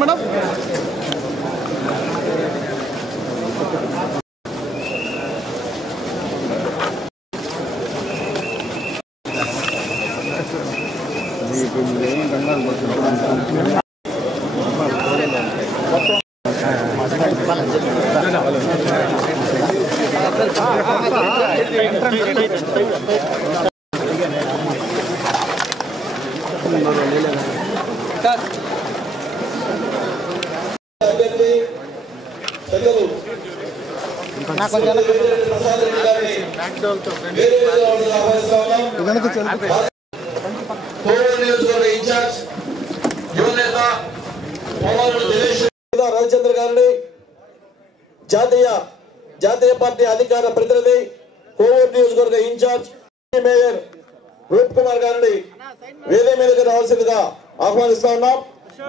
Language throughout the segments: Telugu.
మేడం రవిచంద్ర గారిని జాతీయ పార్టీ అధికార ప్రతినిధి కోవూరు నియోజకవర్గ ఇన్ఛార్జ్ మేయర్ రూప్ కుమార్ గారిని వేదిక మీదకి రావాల్సిందిగా ఆహ్వానిస్తా ఉన్నాం.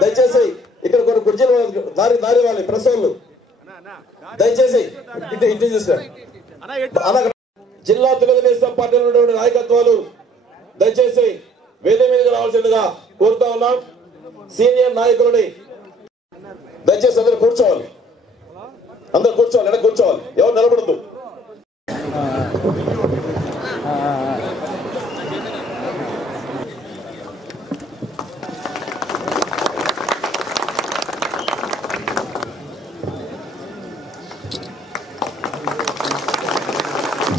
దయచేసి ఇక్కడ కొన్ని కుర్చీలు దారి వాళ్ళ ప్రెస్ వాళ్ళు దయచేసి ఇంటి చూస్తారు. జిల్లా తెలుగుదేశం పార్టీలో ఉన్నటువంటి నాయకత్వాలు దయచేసి వేదిక మీదకి రావాల్సిందిగా కోరుతా ఉన్నాం. సీనియర్ నాయకులని దయచేసి అందరూ కూర్చోవాలి, వెనక కూర్చోవాలి, ఎవరు నిలబడద్దు.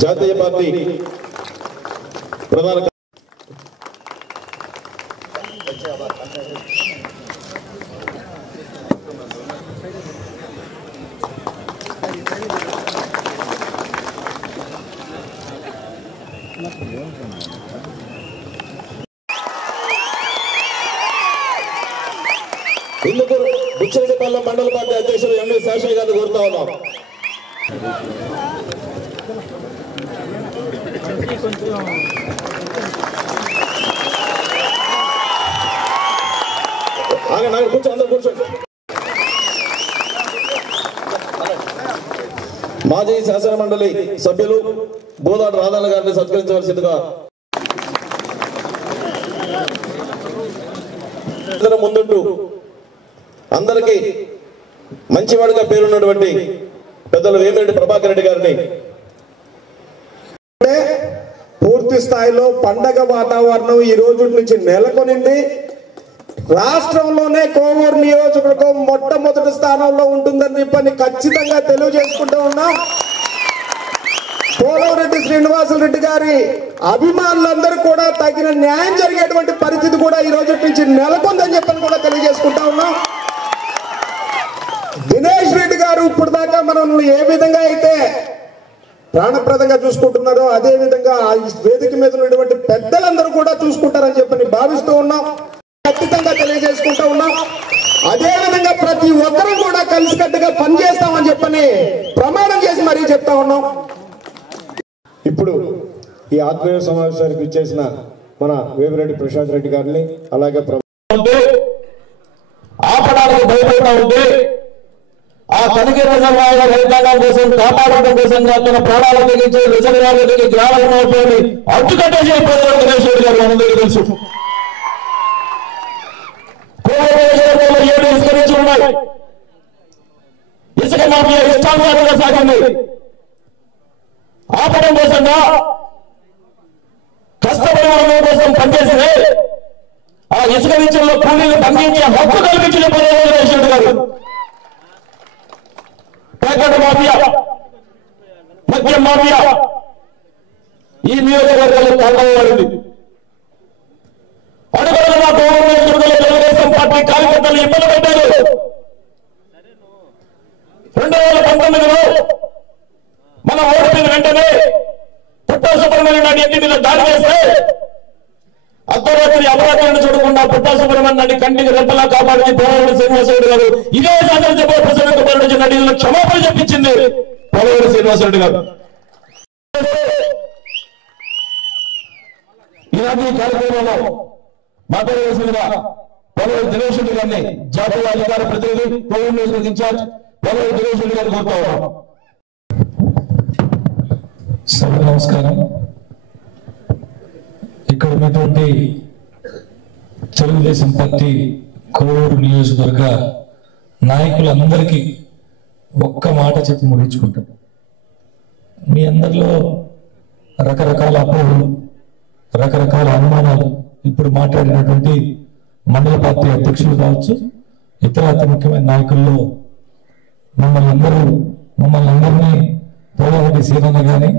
జాతీయ పార్టీ ప్రధాన ఇందుకు బుచ్చిరెడ్డిపల్లెం మండల పార్టీ అధ్యక్షులు ఎంవి శేషయ్య గారిని కోరుతా ఉన్నాం. అందరూ కూర్చోండి. మాజీ శాసన మండలి సభ్యులు బోదాడు రాధాల గారిని సత్కరించవలసిందిగా ముందుంటూ అందరికీ మంచివాడిగా పేరున్నటువంటి పెద్దలు వేమిరెడ్డి ప్రభాకర్ రెడ్డి గారిని పూర్తి స్థాయిలో పండగ వాతావరణం ఈ రోజు నుంచి నెలకొనింది. రాష్ట్రంలోనే కోవూరు నియోజకవర్గం మొట్టమొదటి స్థానంలో ఉంటుందని చెప్పని ఖచ్చితంగా తెలియజేసుకుంటూ ఉన్నాం. పోలవరెడ్డి శ్రీనివాసరెడ్డి గారి అభిమానులందరూ కూడా తగిన న్యాయం జరిగేటువంటి పరిస్థితి కూడా ఈ రోజు నుంచి నెలకొందని చెప్పని కూడా తెలియజేసుకుంటా ఉన్నాం. దినేష్ రెడ్డి గారు ఇప్పుడు దాకా మనల్ని ఏ విధంగా అయితే ప్రాణప్రదంగా చూసుకుంటున్నారో అదే విధంగా వేదిక మీద ఉన్నటువంటి పెద్దలందరూ కూడా చూసుకుంటారని చెప్పని భావిస్తూ ఉన్నాం. ఖచ్చితంగా తెలియజేసుకుంటూ ఉన్నాం. అదే విధంగా ప్రతి ఒక్కరూ కూడా కలిసికట్టుగా పనిచేస్తామని చెప్పని ప్రమాణం చేసి మరీ చెప్తా ఉన్నాం. ఇప్పుడు ఈ ఆత్మీయ సమావేశానికి ఇచ్చేసిన మన వేమిరెడ్డి ప్రసాద్ రెడ్డి గారిని అలాగే ఆపడానికి భయపడతా ఉంటే ఆ తనిఖీ రిజర్వాయర్ రైతాంగం కోసం కాపాడడం కోసం తన ప్రాణాలు తెగించి రిజర్వాయర్లకి గ్రామాన్ని అడ్డుకట్టేసి దినేష్ రెడ్డి గారు మనందరికీ తెలుసు. కోవూరు 7 ఇసుక నుంచి ఉన్నాయి. ఇసుక మాఫియా ఇష్టానుసారంగా సాగింది. ఆపడం కోసంగా కష్టపడి వాళ్ళ కోసం పనిచేస్తే ఆ ఇసుక విషయంలో కూలీలు బంధించే హక్కు కల్పించిన దినేష్ రెడ్డి గారు. ప్యాకెట్ మాఫియా, మద్యం మాఫియా ఈ నియోజకవర్గంలో తాండవపడింది. అడుగులుగా కోవూరు నియోజకవర్గంలో తెలుగుదేశం పార్టీ కార్యకర్తలు ఇబ్బంది పెట్టారు. 2019లో మన ఓడిపోయిన వెంటనే పుట్టా సుబ్రహ్మణ్యం నాయుడు ఇంటి మీద దాడి చేస్తే అర్ధరాత్రి అపరాధాలను చూడకుండా పుట్టా సుబ్రహ్మణ్యం నాయుడు కంటికి రెప్పలా కాపాడింది పోలవరం శ్రీనివాసరెడ్డి గారు. ఇదే శాసనసభ ప్రసంగ పరిణించిన నడిలో క్షమాపణ చెప్పించింది పోలవరం శ్రీనివాసరెడ్డి గారు. ఈనాటి ఈ కార్యక్రమంలో మాట్లాడవలసిందిగా పోలవరం దినేష్ రెడ్డి గారిని జాతీయ అధికార ప్రతినిధి కోవూరు నియోజకవర్గ ఇన్ఛార్జ్ పోలవరం దినేష్ రెడ్డి గారిని కోరుతా ఉన్నాం. సభకు నమస్కారం. ఇక్కడ ఉన్నటువంటి తెలుగుదేశం పార్టీ కోవూరు నియోజకవర్గ నాయకులందరికీ ఒక్క మాట చెప్పి ముగించుకుంటాం. మీ అందరిలో రకరకాల అపోహలు, రకరకాల అనుమానాలు, ఇప్పుడు మాట్లాడినటువంటి మండల పార్టీ అధ్యక్షులు కావచ్చు, ఇతర అతి ముఖ్యమైన నాయకుల్లో మమ్మల్ని అందరినీ పోలారెడ్డి సీనన్న కానీ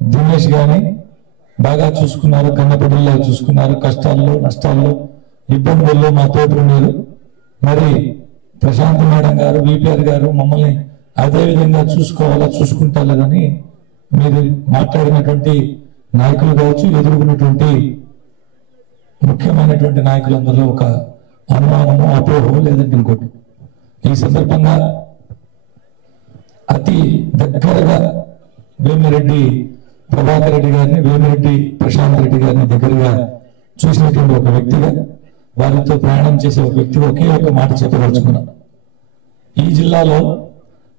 దినేష్ కానీ బాగా చూసుకున్నారు, కన్నపిల్లలు చూసుకున్నారు, కష్టాల్లో నష్టాల్లో ఇబ్బందుల్లో మా తోటి ఉన్నారు. మరి ప్రశాంత్ మేడం గారు, విపిఆర్ గారు మమ్మల్ని అదే విధంగా చూసుకుంటారని మీరు మాట్లాడినటువంటి నాయకులు కావచ్చు, ఎదుర్కొన్నటువంటి ముఖ్యమైనటువంటి నాయకులందరిలో ఒక అనుమానము, అపోహం లేదంటే ఇంకోటి. ఈ సందర్భంగా అతి దగ్గరగా వేమిరెడ్డి ప్రభాకర్ రెడ్డి గారిని, వేమిరెడ్డి ప్రశాంత్ రెడ్డి గారిని దగ్గరగా చూసినటువంటి ఒక వ్యక్తిగా, వారితో ప్రయాణం చేసే ఒక వ్యక్తిగా ఒకే ఒక మాట చెప్పదలుచుకున్నాను. ఈ జిల్లాలో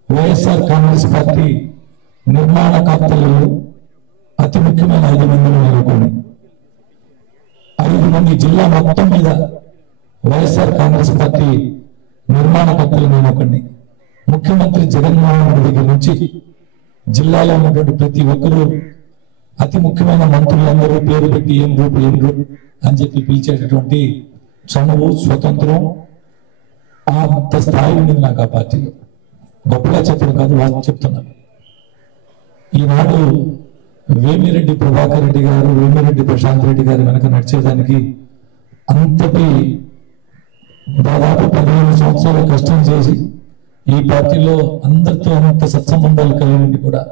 వైఎస్ఆర్ కాంగ్రెస్ పార్టీ నిర్మాణకర్తలలో అతి ముఖ్యమైన 5 మందిని ఎన్నుకోండి. 5 మంది జిల్లా మొత్తం మీద వైఎస్ఆర్ కాంగ్రెస్ పార్టీ నిర్మాణకర్తలను ఎన్నుకోండి. ముఖ్యమంత్రి జగన్మోహన్ రెడ్డి దగ్గర నుంచి జిల్లాలో ఉన్నటువంటి ప్రతి ఒక్కరూ అతి ముఖ్యమైన మంత్రులందరూ పేరు పెట్టి ఏం రూపు అని చెప్పి పిలిచేటటువంటి చనువు, స్వతంత్రం అంత స్థాయి ఉంది నాకు ఆ పార్టీలో. గొప్పగా చెప్పడం కాదు, వాస్తవం చెప్తున్నాను. ఈనాడు వేమిరెడ్డి ప్రభాకర్ రెడ్డి గారు, వేమిరెడ్డి ప్రశాంత్ రెడ్డి గారు వెనక నడిచేదానికి అంతటి దాదాపు 15 సంవత్సరాలు కష్టం చేసి ఈ పార్టీలో అందరితో అంత సత్సంబంధాలు కలిగి కూడా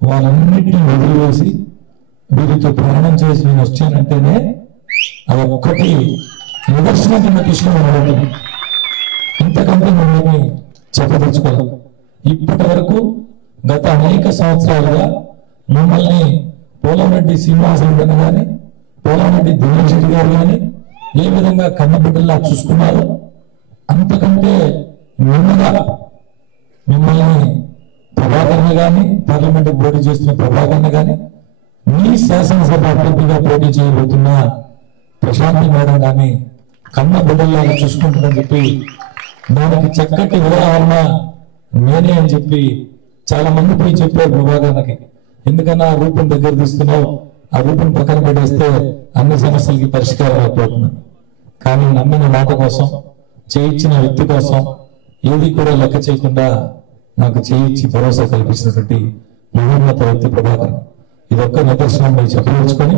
వాళ్ళన్నింటినీ వదిలివేసి వీరితో ప్రయాణం చేసి నేను వచ్చానంటేనే అది ఒక్కటి నిదర్శనం కింద తీసుకుని ఇంతకంటే మేము చెప్పదలుచుకోవాలి. ఇప్పటి వరకు గత అనేక సంవత్సరాలుగా మమ్మల్ని పోలంరెడ్డి శ్రీనివాసరెడ్డి కానీ, పోలంరెడ్డి దినేష్ రెడ్డి గారు కానీ ఏ విధంగా కన్నబిడ్డలా చూసుకున్నారో అంతకంటే ముందుగా మిమ్మల్ని ప్రభాకర్ని కానీ, పార్లమెంట్ పోటీ చేస్తున్న ప్రభాకర్ని కానీ, మీ శాసనసభ అభ్యర్థిగా పోటీ చేయబోతున్న ప్రశాంత్ మేడం కానీ కన్న బిడ్డల్లాగా చూసుకుంటుందని చెప్పి దానికి చక్కటి ఉదాహరణ నేనే అని చెప్పి చాలా మంది పోయి చెప్పారు ప్రభాకర్కి. ఎందుకన్నా ఆ రూపం దగ్గర తీస్తున్నావు, ఆ రూపం పక్కన పెట్టేస్తే అన్ని సమస్యలకి పరిష్కారం అయిపోతున్నాను. కానీ నమ్మిన మాట కోసం, చేయించిన వ్యక్తి కోసం ఏది కూడా లెక్క చేయకుండా నాకు చేయించి భరోసా కల్పించినటువంటి మహోన్నత వ్యక్తి ప్రభాకర్. ఇదొక్క నిదర్శనం మీరు చెప్పదలుచుకొని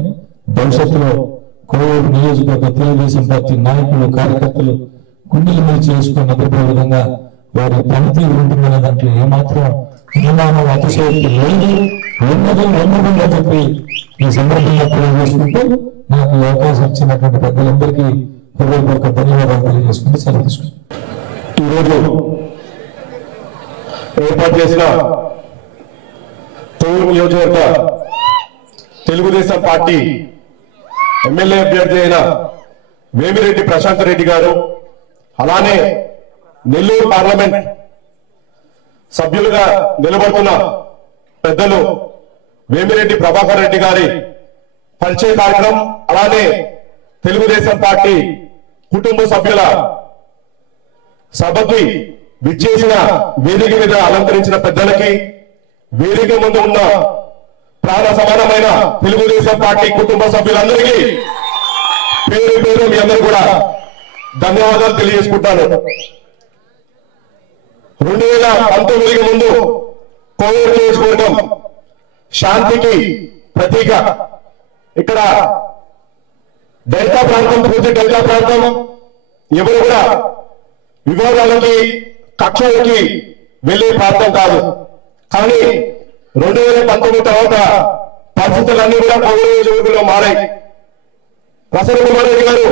భవిష్యత్తులో కోవూరు నియోజకవర్గ తెలుగుదేశం పార్టీ నాయకులు, కార్యకర్తలు గుండెల మీద చేసుకుని నిద్రపోయే విధంగా వారి పనితీరు ఉంటుందనే దాంట్లో ఏమాత్రం అనుమానం, అతిశయోక్తి లేదు. ఉన్నదని చెప్పి ఈ సందర్భంగా తెలియజేసుకుంటూ నాకు ఈ అవకాశం ఇచ్చినటువంటి పెద్దలందరికీ హృదయపూర్వక ధన్యవాదాలు తెలియజేసుకుంటూ సెలవు తీసుకుంటాను. ఈరోజు ఏర్పాటు చేసిన కోవూరు నియోజకవర్గ తెలుగుదేశం పార్టీ ఎమ్మెల్యే అభ్యర్థి అయిన వేమిరెడ్డి ప్రశాంత్ రెడ్డి గారు, అలానే నెల్లూరు పార్లమెంట్ సభ్యులుగా నిలబడుతున్న పెద్దలు వేమిరెడ్డి ప్రభాకర్ రెడ్డి గారి పరిచయ కార్యక్రమం, అలానే తెలుగుదేశం పార్టీ కుటుంబ సభ్యుల సభకి విచ్చేసిన వేదిక మీద అలంకరించిన పెద్దలకి, వేదిక ముందు ఉన్న ప్రాణ సమానమైన తెలుగుదేశం పార్టీ కుటుంబ సభ్యులందరికీ పేరు పేరు మీ అందరూ కూడా ధన్యవాదాలు తెలియజేసుకుంటాను. 2019కి ముందు కోవూరు నియోజకవర్గం శాంతికి ప్రతీక. ఇక్కడ డెల్టా ప్రాంతం, పూర్తి డెల్టా ప్రాంతం ఎవరు కూడా వివాదాలకి, కక్షలకి వెళ్లే ప్రాంతం కాదు. కానీ 2019 తర్వాత పరిస్థితులన్నీ కూడా కోవూరు నియోజకవర్గంలో మారాయి. ప్రసన్న కుమార్ రెడ్డి గారు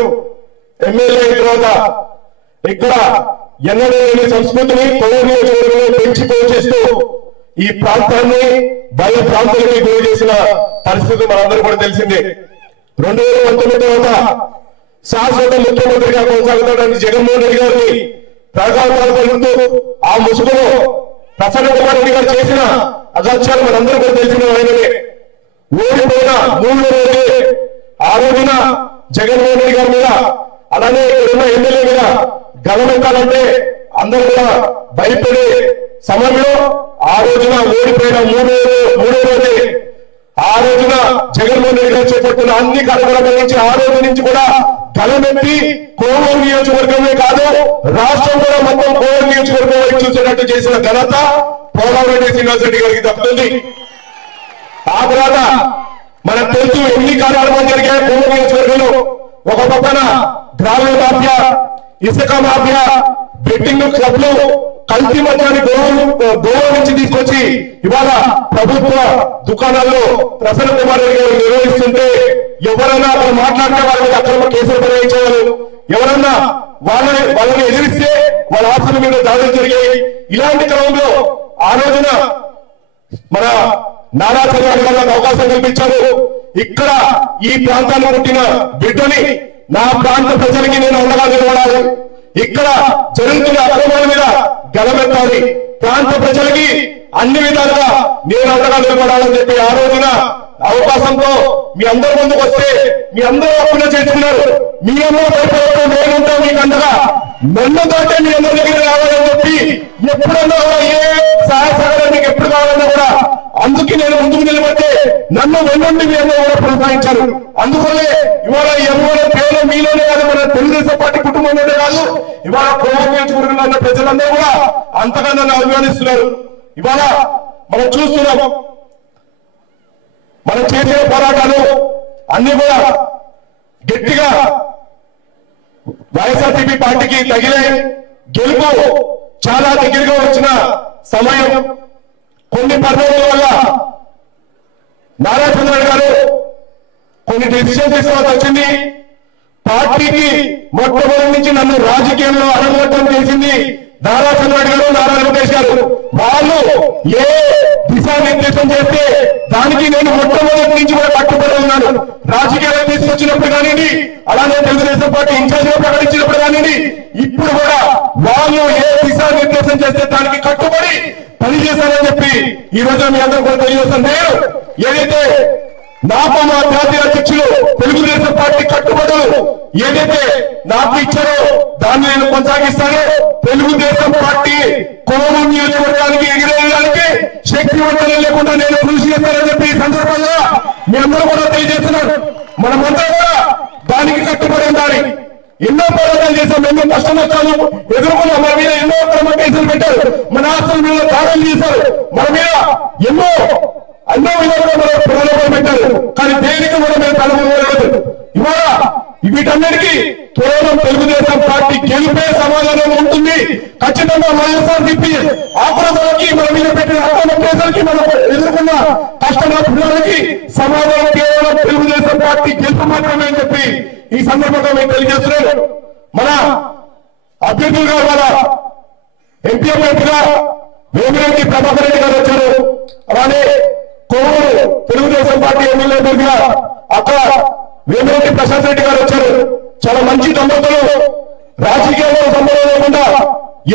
ఎమ్మెల్యే అయిన తర్వాత ఇక్కడ ఎన్నడూ లేని సంస్కృతిని కోవూరు నియోజకవర్గంలో పెంచి పోషిస్తూ ఈ ప్రాంతాన్ని భయ ప్రాంతాలకి గురి చేసిన పరిస్థితి మనందరూ కూడా తెలిసిందే. 2019 తర్వాత శాశ్వత ముఖ్యమంత్రిగా కొనసాగుతాడని జగన్మోహన్ రెడ్డి గారిని ప్రజాపాలు పలుకుతూ ఆ ముసుగులో ప్రసన్న కుమార్ రెడ్డి గారు చేసిన అగత్యాలు మనందరూ కూడా తెలిసిన ఆయననే. ఓడిపోయిన 3 రోజులే ఆ రోజున జగన్మోహన్ రెడ్డి గారి మీద, అలానే ఇక్కడున్న ఎమ్మెల్యే మీద గలమెత్తాలంటే అందరూ కూడా భయపడే సమయంలో ఆ రోజున ఓడిపోయిన మూడో రోజే ఆ రోజున జగన్మోహన్ రెడ్డి గారు చేపట్టిన అన్ని కార్యక్రమాల నుంచి ఆ రోజు నుంచి కూడా గలమెత్తి కోవూరు నియోజకవర్గమే కాదు రాష్ట్రం కూడా మొత్తం కోవూరు నియోజకవర్గం వైపు చూసేటట్టు చేసిన ఘనత పోలవరెడ్డి శ్రీనివాసరెడ్డి గారికి దక్కుతుంది. ఆ తర్వాత మనకు తెలుసు ఎన్ని కార్యక్రమాలు జరిగాయి కోవూరు నియోజకవర్గంలో. ఒక పక్కన గ్రామీణ మాఫియా, ఇసుక మాఫియా, బెట్టింగ్ క్లబ్లు, కల్తీ మద్యాన్ని గోవా నుంచి తీసుకొచ్చి ఇవాళ ప్రభుత్వ దుకాణాల్లో ప్రసన్న కుమార్ రెడ్డి గారు నిర్వహిస్తుంటే ఎవరైనా అక్కడ మాట్లాడితే వాళ్ళ మీద అక్రమ కేసులు నిర్వహించేవాళ్ళు, ఎవరన్నా వాళ్ళని ఎదిరిస్తే వాళ్ళ ఆస్తుల మీద దాడులు జరిగాయి. ఇలాంటి క్రమంలో ఆ రోజున మన నారా చంద్రబాబు గారు అవకాశం కల్పించారు. ఇక్కడ ఈ ప్రాంతాన్ని పుట్టిన బిడ్డని నా ప్రాంత ప్రజలకి నేను అండగా నిలబడాలి, ఇక్కడ జరుగుతున్న అక్రమాల మీద గలమెత్తాలి, ప్రాంత ప్రజలకి అన్ని విధాలుగా నేను అండగా నిలబడాలని చెప్పి ఆ రోజున అవకాశంతో మీ అందరి ముందుకు వస్తే మీ అందరూ అప్పుడే చేస్తున్నారు. మీ అందరూ భయపడటం నేనుంటా మీకు అండగా నన్ను దాటే మీ అందరి దగ్గర రావాలని చెప్పి ఎప్పుడన్నా ఏ సహాయ సహకారానికి ఎప్పుడు కావాలన్నా కూడా అందుకే నేను ముందుకు నిలబడితే నన్ను వెన్నుండి మీ అందరూ కూడా ప్రోత్సహించారు. అందువల్లే ఇవాళ ఎవరైనా కేవలం మీలోనే కాదు, మన తెలుగుదేశం పార్టీ కుటుంబంలోనే కాదు, ఇవాళ కోవూరు నియోజకవర్గంలో ఉన్న ప్రజలందరూ కూడా అంతగా నన్ను అభిమానిస్తున్నారు. ఇవాళ మనం చూస్తున్నాం మనం చేసే పోరాటాలు అన్ని కూడా గట్టిగా వైఎస్ఆర్సీపీ పార్టీకి తగిలే గెలుపు చాలా దగ్గరగా వచ్చిన సమయం. కొన్ని పరిణామాల వల్ల నారా చంద్రబాబు గారు కొన్ని డెసిషన్ తీసుకోవాల్సి వచ్చింది. పార్టీకి మొట్టమొదటి నుంచి నన్ను రాజకీయంలో అరంగేట్రం చేసింది నారా చంద్రబాబు గారు, నారా లోకేష్ గారు. వాళ్ళు ఏ దిశానిర్దేశం చేస్తే దానికి నేను మొట్టమొదటి నుంచి కూడా కట్టుబడి ఉన్నాను. రాజకీయాలు తీసుకొచ్చినప్పుడు కానివ్వండి, అలానే తెలుగుదేశం పార్టీ ఇన్ఛార్జ్ గా ప్రకటించినప్పుడు కానివ్వండి, ఇప్పుడు కూడా వాళ్ళు ఏ దిశానిర్దేశం చేస్తే దానికి కట్టుబడి పనిచేశారని చెప్పి ఈ రోజు మీ అందరూ కూడా తెలియజేస్తాను. నేను ఏదైతే నాకు మా జాతీయ అధ్యక్షులు తెలుగుదేశం పార్టీ కట్టుబడులు ఏదైతే నాకు ఇచ్చారో దాన్ని నేను కొనసాగిస్తాను. తెలుగుదేశం పార్టీ కోవూరు నియోజకవర్గానికి ఎగిరేయడానికి శక్తివంతం లేకుండా నేను కృషి చేస్తానని చెప్పి ఈ సందర్భంగా మీ అందరూ కూడా తెలియజేస్తున్నారు. మనమంతా కూడా దానికి కట్టుబడి ఉండాలి. ఎన్నో పోరాటాలు చేశాం, ఎన్నో కష్ట నష్టాలు ఎదుర్కొన్నాం. మన మీద ఎన్నో క్రమ కేసులు పెట్టారు, మన ఆస్తుల మీద దాడులు చేశారు, మన మీద ఎన్నో విధాలుగా మనం ప్రలోభాలు పెట్టారు. కానీ దేనికి కూడా మేము తలలేదు. ఇవాళ వీటన్నిటికీ కేవలం తెలుగుదేశం పార్టీ గెలిపే సమాధానం ఉంటుంది. ఖచ్చితంగా వైఎస్ఆర్సీపీ ఆక్రమణకి మన మీద పెట్టిన అక్రమ కేసులకి మనం ఎదుర్కొన్న కష్ట నష్టాలకి సమాధానం కేవలం తెలుగుదేశం పార్టీ గెలుపు మాత్రమే అని చెప్పి ఈ సందర్భంగా మేము తెలియజేస్తున్నారు. మన అభ్యర్థులుగా వాళ్ళ ఎంపీ అభ్యర్థిగా వేమిరెడ్డి ప్రభాకర్ రెడ్డి గారు వచ్చారు. అలానే కోవూరు తెలుగుదేశం పార్టీ ఎమ్మెల్యే అభ్యర్థిగా అక్కడ వేమిరెడ్డి ప్రశాంత్ రెడ్డి గారు వచ్చారు. చాలా మంచి దంపతులు, రాజకీయాల్లో సంబంధం లేకుండా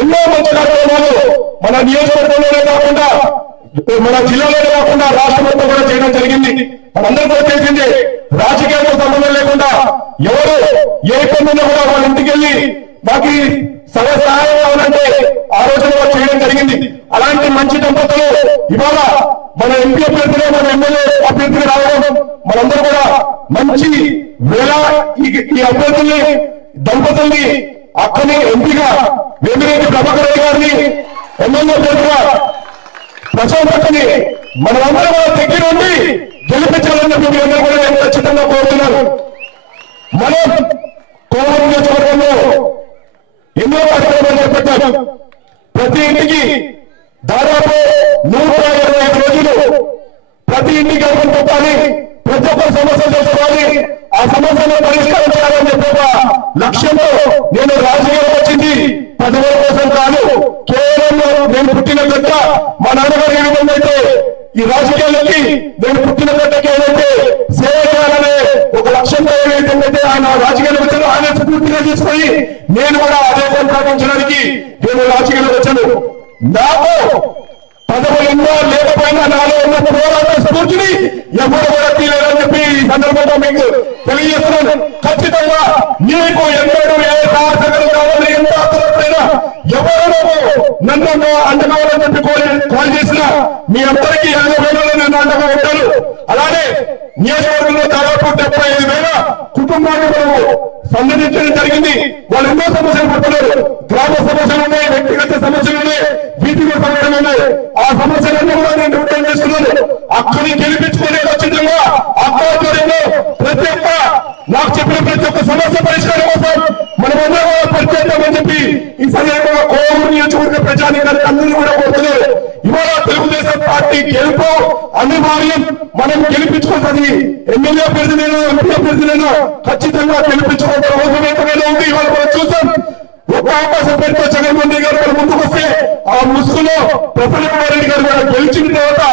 ఎన్నో మంచి కార్యక్రమాలు మన నియోజకవర్గంలోనే కాకుండా మన జిల్లాలోనే కాకుండా రాష్ట్రంలో కూడా చేయడం జరిగింది. మనందరూ కూడా తెలిసింది, రాజకీయాలతో సంబంధం లేకుండా ఎవరు ఏ పనున్నా కూడా వాళ్ళ ఇంటికి వెళ్ళి మాకు సహాయం కావాలంటే ఆ రోజున చేయడం జరిగింది. అలాంటి మంచి దంపతులు ఇవాళ మన ఎంపీ అభ్యర్థిగా మన ఎమ్మెల్యే అభ్యర్థిగా రావడం మనందరూ కూడా మంచి వేళ. ఈ అభ్యర్థుల్ని దంపతుల్ని అక్కని ఎంపీగా వేమిరెడ్డి ప్రభాకర్ రెడ్డి గారిని ఎమ్మెల్యే అభ్యర్థిగా ప్రశాంత్ అక్కని మనమందరం కూడా దగ్గర ఉండి గెలిపించాలని చెప్పి మీ అందరూ కూడా నేను ఖచ్చితంగా కోరుతున్నాను. మనం కోవూరు నియోజకవర్గంలో ఎన్నో కార్యక్రమాలు చేపట్టాం. ప్రతి ఇంటికి దాదాపు 125 రోజులు ప్రతి ఇంటికి అర్థం పెట్టాలి, ప్రతి ఒక్క సమస్య చేసుకోవాలి, ఆ సమస్యను పరిష్కరించాలని చెప్పి ఒక లక్ష్యంతో నేను రాజకీయాలకు వచ్చింది. పదవుల కోసం కాదు, కేవలం నేను పుట్టిన గట్ట మా నాన్నగారు ఏ విధంగా అయితే ఈ రాజకీయాలకి నేను పుట్టిన గట్టకి ఏదైతే సేవ చేయాలనే ఒక లక్ష్యంతో ఏదైతే ఆయన రాజకీయాలకు వచ్చారో ఆయన స్ఫూర్తిగా తీసుకొని నేను కూడా అదే కొనసాగించడానికి నేను రాజకీయాలకు వచ్చాను. నాకు పదవులు ఎన్నో లేకపోయినా నాలో ఉన్న పోరాట స్ఫూర్తిని ఎవరు కూడా తీయలేదని చెప్పి ఈ సందర్భంగా మీకు తెలియజేస్తున్నాను. ఖచ్చితంగా మీకు ఎన్నడూ ఏ సహకారం కావాలి, ఎంత అవసరమైనా ఎవరు నన్ను అండగాలని చెప్పి కాల్ చేసిన మీ అందరికీ 50,000 నేను అండగా ఉంటాను. అలానే నియోజకవర్గంలో దాదాపు 75,000 కుటుంబాన్ని మనము సందర్శించడం జరిగింది. వాళ్ళు ఎన్నో సమస్యలు పడుతున్నారు. గ్రామ సమస్యలు ఉన్నాయి, వ్యక్తిగత సమస్యలు ఉన్నాయి, వీధిక సమస్యలు ఉన్నాయి. ఆ సమస్యలన్నీ కూడా నేను నిర్ణయం చేస్తున్నాను. అక్కడిని గెలిపించుకునే ఖచ్చితంగా ఆధ్వర్యంలో ప్రతి ఒక్క నాకు చెప్పిన ప్రతి ఒక్క సమస్య పరిష్కారం కోసం మనమందరం కూడా పరిచేద్దామని చెప్పి ఈ సందర్భంగా కోవూరు నియోజకవర్గ ప్రజానీకానికి అందరూ కూడా కోరుతున్నారు. ఇవాళ తెలుగుదేశం పార్టీ గెలుపు అనివార్యం. మనం గెలిపించుకోవాలి. ఎమ్మెల్యే అభ్యర్థులైనా, ఎంపీ అభ్యర్థులైనా ఖచ్చితంగా గెలిపించుకోవాల్సిన అవసరం ఎంతగానో ఉంది. ఇవాళ మనం చూసాం. ఒక అవకాశం పెడితే జగన్మోహన్ రెడ్డి గారు ముందుకు వస్తే ఆ ముసుగులో ప్రసన్న కుమార్ రెడ్డి గారు కూడా గెలిచిన తర్వాత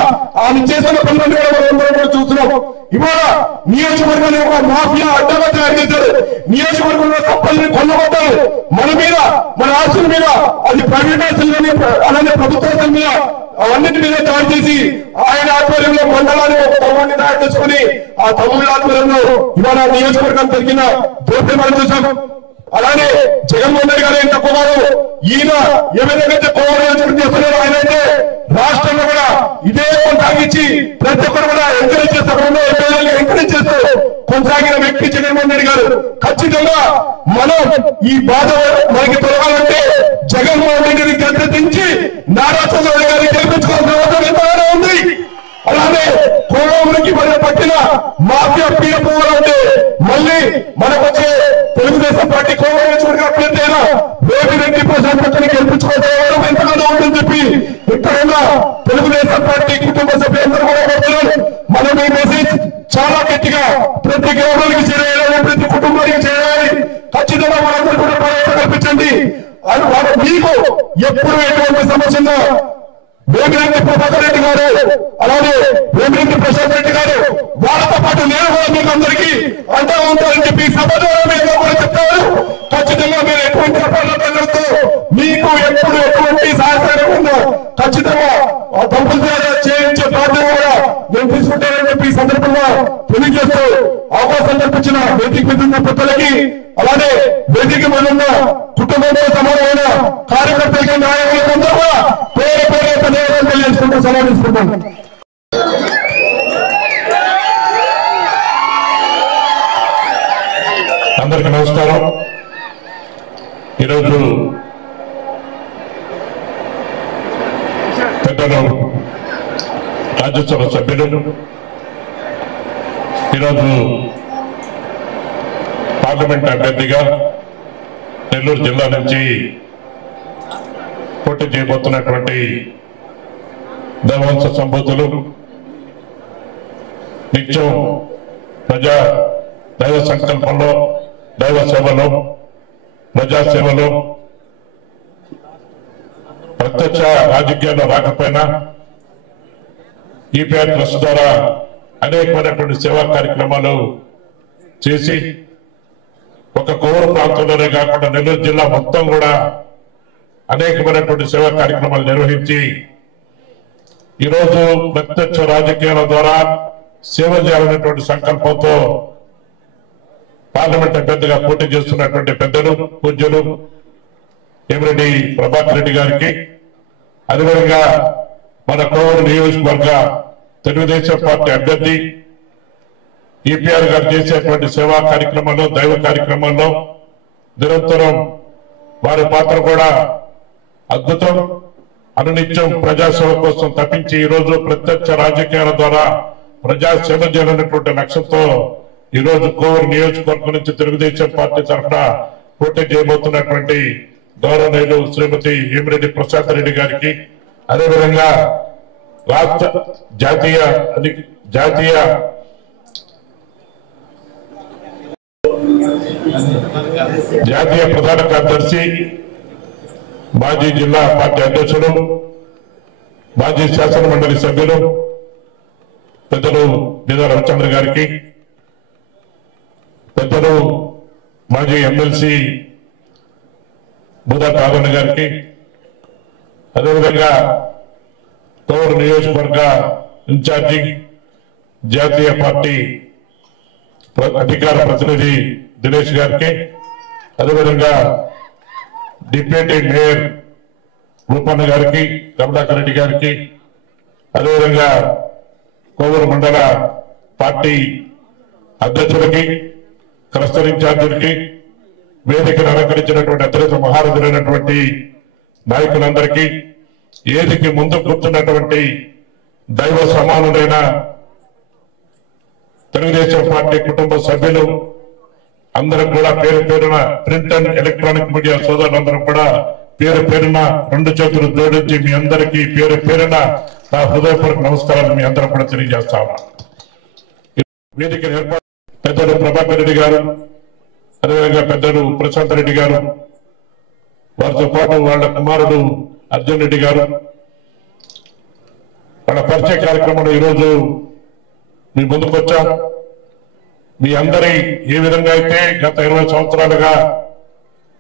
ఆయన చేసిన పనులను కూడా మనం కూడా చూస్తున్నాం. ఇవాళ నియోజకవర్గాన్ని ఒక మాఫియా అడ్డగా తయారు చేశారు. నియోజకవర్గంలో సంపదని కొల్లగొట్టారు. మన మీద, మన ఆస్తుల మీద, అది ప్రైవేట్ ఆస్తులని అలానే ప్రభుత్వాల మీద అవన్నిటి మీద దాడి చేసి ఆయన ఆధ్వర్యంలో మండలాన్ని ఒక తమ్ముడిని తయారు చేసుకుని ఆ తమ్ముళ్ళ ఆధ్వర్యంలో ఇవాళ నియోజకవర్గం జరిగిన దోపిడీ మనం చూసాం. అలానే జగన్మోహన్ రెడ్డి గారు ఏం తక్కువ ఈయన ఏ విధంగా కోవూరు చేస్తున్నారు. ఆయన అయితే రాష్ట్రంలో కూడా ఇదే కొనసాగించి ప్రతి ఒక్కరు కూడా ఎంకరేజ్ చేస్తారు, ఎంకరేజ్ చేస్తూ కొనసాగిన వ్యక్తి జగన్మోహన్ రెడ్డి గారు. ఖచ్చితంగా మనం ఈ బాధ మనకి తొలగాలంటే జగన్మోహన్ రెడ్డిని గద్దెదించి నారా చంద్రబాబు గారిని గెలిపించుకోవాల్సిన అవసరం ఎంతగానో ఉంది. అలానే కోవూరుకి మనం పట్టిన మాఫియా పీడ పోవాలంటే మళ్ళీ మనకు వచ్చే తెలుగుదేశం పార్టీ కోవూరు అభ్యర్థి అయినా వేమిరెడ్డి ప్రశాంతని గెలిపించుకోవడం ఎంతగానో ఉందని చెప్పి ఇక్కడున్న తెలుగుదేశం పార్టీ కుటుంబ సభ్యులందరూ కూడా కోరుతున్నారు. మనం ఈ మెసేజ్ చాలా గట్టిగా ప్రతి గ్రామానికి చేయాలి, ప్రతి కుటుంబానికి చేయాలి. ఖచ్చితంగా మనందరూ కూడా ప్రవేశం కల్పించండి. మీకు ఎప్పుడు ఎటువంటి సమస్య ఉందో వేమిరెడ్డి ప్రభాకర్ రెడ్డి గారు అలానే వేమిరెడ్డి ప్రశాంత్ రెడ్డి గారు వాళ్ళతో పాటు నేను కూడా మీకు అందరికీ అంటూ ఉంటారని చెప్పి సభ ద్వారా మీరు కూడా చెప్తారు. ఖచ్చితంగా మీరు ఎటువంటి అపార్థాలతో మీకు ఎప్పుడు ఎటువంటి సహాయం ఉందో ఖచ్చితంగా ఆ దంపతుల ద్వారా చేయించే బాధ్యత కూడా నేను తీసుకుంటానని చెప్పి ఈ సందర్భంగా తెలియజేస్తూ అవకాశం కల్పించిన వేదిక మీద ఉన్న పెద్దలకి అలానే వేదిక మీద ఉన్న కుటుంబంతో సమానమైన కార్యకర్తలకి నాయకులందరూ కూడా పేరు పేరు ధన్యవాదాలు తెలియజేసుకుంటూ సమావేశిస్తున్నాను. అందరికీ నమస్కారం. ఈరోజు పెద్దలు రాజ్యసభ సభ్యులు ఈరోజు పార్లమెంట్ అభ్యర్థిగా నెల్లూరు జిల్లా నుంచి పోటీ చేయబోతున్నటువంటి దేవవంశ సంబోధులు నిత్యం దైవ సంకల్పంలో, దైవ సేవలో, ప్రజాసేవలో ప్రత్యక్ష రాజకీయాల్లో రాకపోయినా ఈపీఆర్ ట్రస్ట్ ద్వారా అనేకమైనటువంటి సేవా కార్యక్రమాలు చేసి ఒక కోవూరు ప్రాంతంలోనే కాకుండా నెల్లూరు జిల్లా మొత్తం కూడా అనేకమైనటువంటి సేవా కార్యక్రమాలు నిర్వహించి ఈరోజు ప్రత్యక్ష రాజకీయాల ద్వారా సేవ చేయాలనేటువంటి సంకల్పంతో పార్లమెంట్ అభ్యర్థిగా పోటీ చేస్తున్నటువంటి పెద్దలు పూజ్యులు వేమిరెడ్డి ప్రభాకర్ రెడ్డి గారికి, అదేవిధంగా మన కోవూరు నియోజకవర్గ తెలుగుదేశం పార్టీ అభ్యర్థి ఈపీఆర్ గారు చేసేటువంటి సేవా కార్యక్రమాల్లో, దైవ కార్యక్రమాల్లో నిరంతరం వారి పాత్ర కూడా అద్భుతం. అనునిత్యం ప్రజాసేవ కోసం తప్పించి ఈరోజు ప్రత్యక్ష రాజకీయాల ద్వారా ప్రజాసేవ చేయాలనేటువంటి లక్ష్యంతో ఈరోజు కోవూరు నియోజకవర్గం నుంచి తెలుగుదేశం పార్టీ తరఫున పోటీ చేయబోతున్నటువంటి గౌరవనీయులు శ్రీమతి వేమిరెడ్డి ప్రశాంత్ రెడ్డి గారికి, అదేవిధంగా రాష్ట్ర జాతీయ ప్రధాన కార్యదర్శి, మాజీ జిల్లా పార్టీ అధ్యక్షుడు, మాజీ శాసన మండలి సభ్యులు పెద్దలు బీదా రవిచంద్ర గారికి, పెద్దలు మాజీ ఎమ్మెల్సీ బూదా కాదన్న గారికి, అదేవిధంగా కోవూరు నియోజకవర్గ ఇన్ఛార్జి జాతీయ పార్టీ అధికార ప్రతినిధి దినేష్ గారికి, అదేవిధంగా డిప్యూటీ మేయర్ రూపన్న గారికి, కమలాకర్ రెడ్డి గారికి, అదేవిధంగా కోవూరు మండల పార్టీ అధ్యక్షులకి, క్లస్టర్ ఇన్ఛార్జీలకి, వేదికను అలంకరించినటువంటి అత్యంత మహారథులైనటువంటి నాయకులందరికీ, ఏదికి ముందు కూర్చున్నటువంటి దైవ సమానులైన తెలుగుదేశం పార్టీ కుటుంబ సభ్యులు అందరూ కూడా పేరు పేరున ప్రింట్ అండ్ ఎలక్ట్రానిక్ మీడియా సోదరులందరూ కూడా పేరు పేరున 2 చేతులు జోడించి మీ అందరికీ పేరు పేరున నా హృదయపూర్వక నమస్కారాలు మీ అందరూ కూడా తెలియజేస్తా ఉన్నా. వేదిక ఏర్పాటు పెద్దలు ప్రభాకర్ రెడ్డి గారు, అదేవిధంగా పెద్దలు ప్రశాంత్ రెడ్డి గారు, వారితో పాటు వాళ్ళ కుమారుడు అర్జున్ రెడ్డి గారు, వాళ్ళ పరిచయ కార్యక్రమంలో ఈరోజు మీ ముందుకు వచ్చాం. మీ అందరి ఏ విధంగా అయితే గత 20 సంవత్సరాలుగా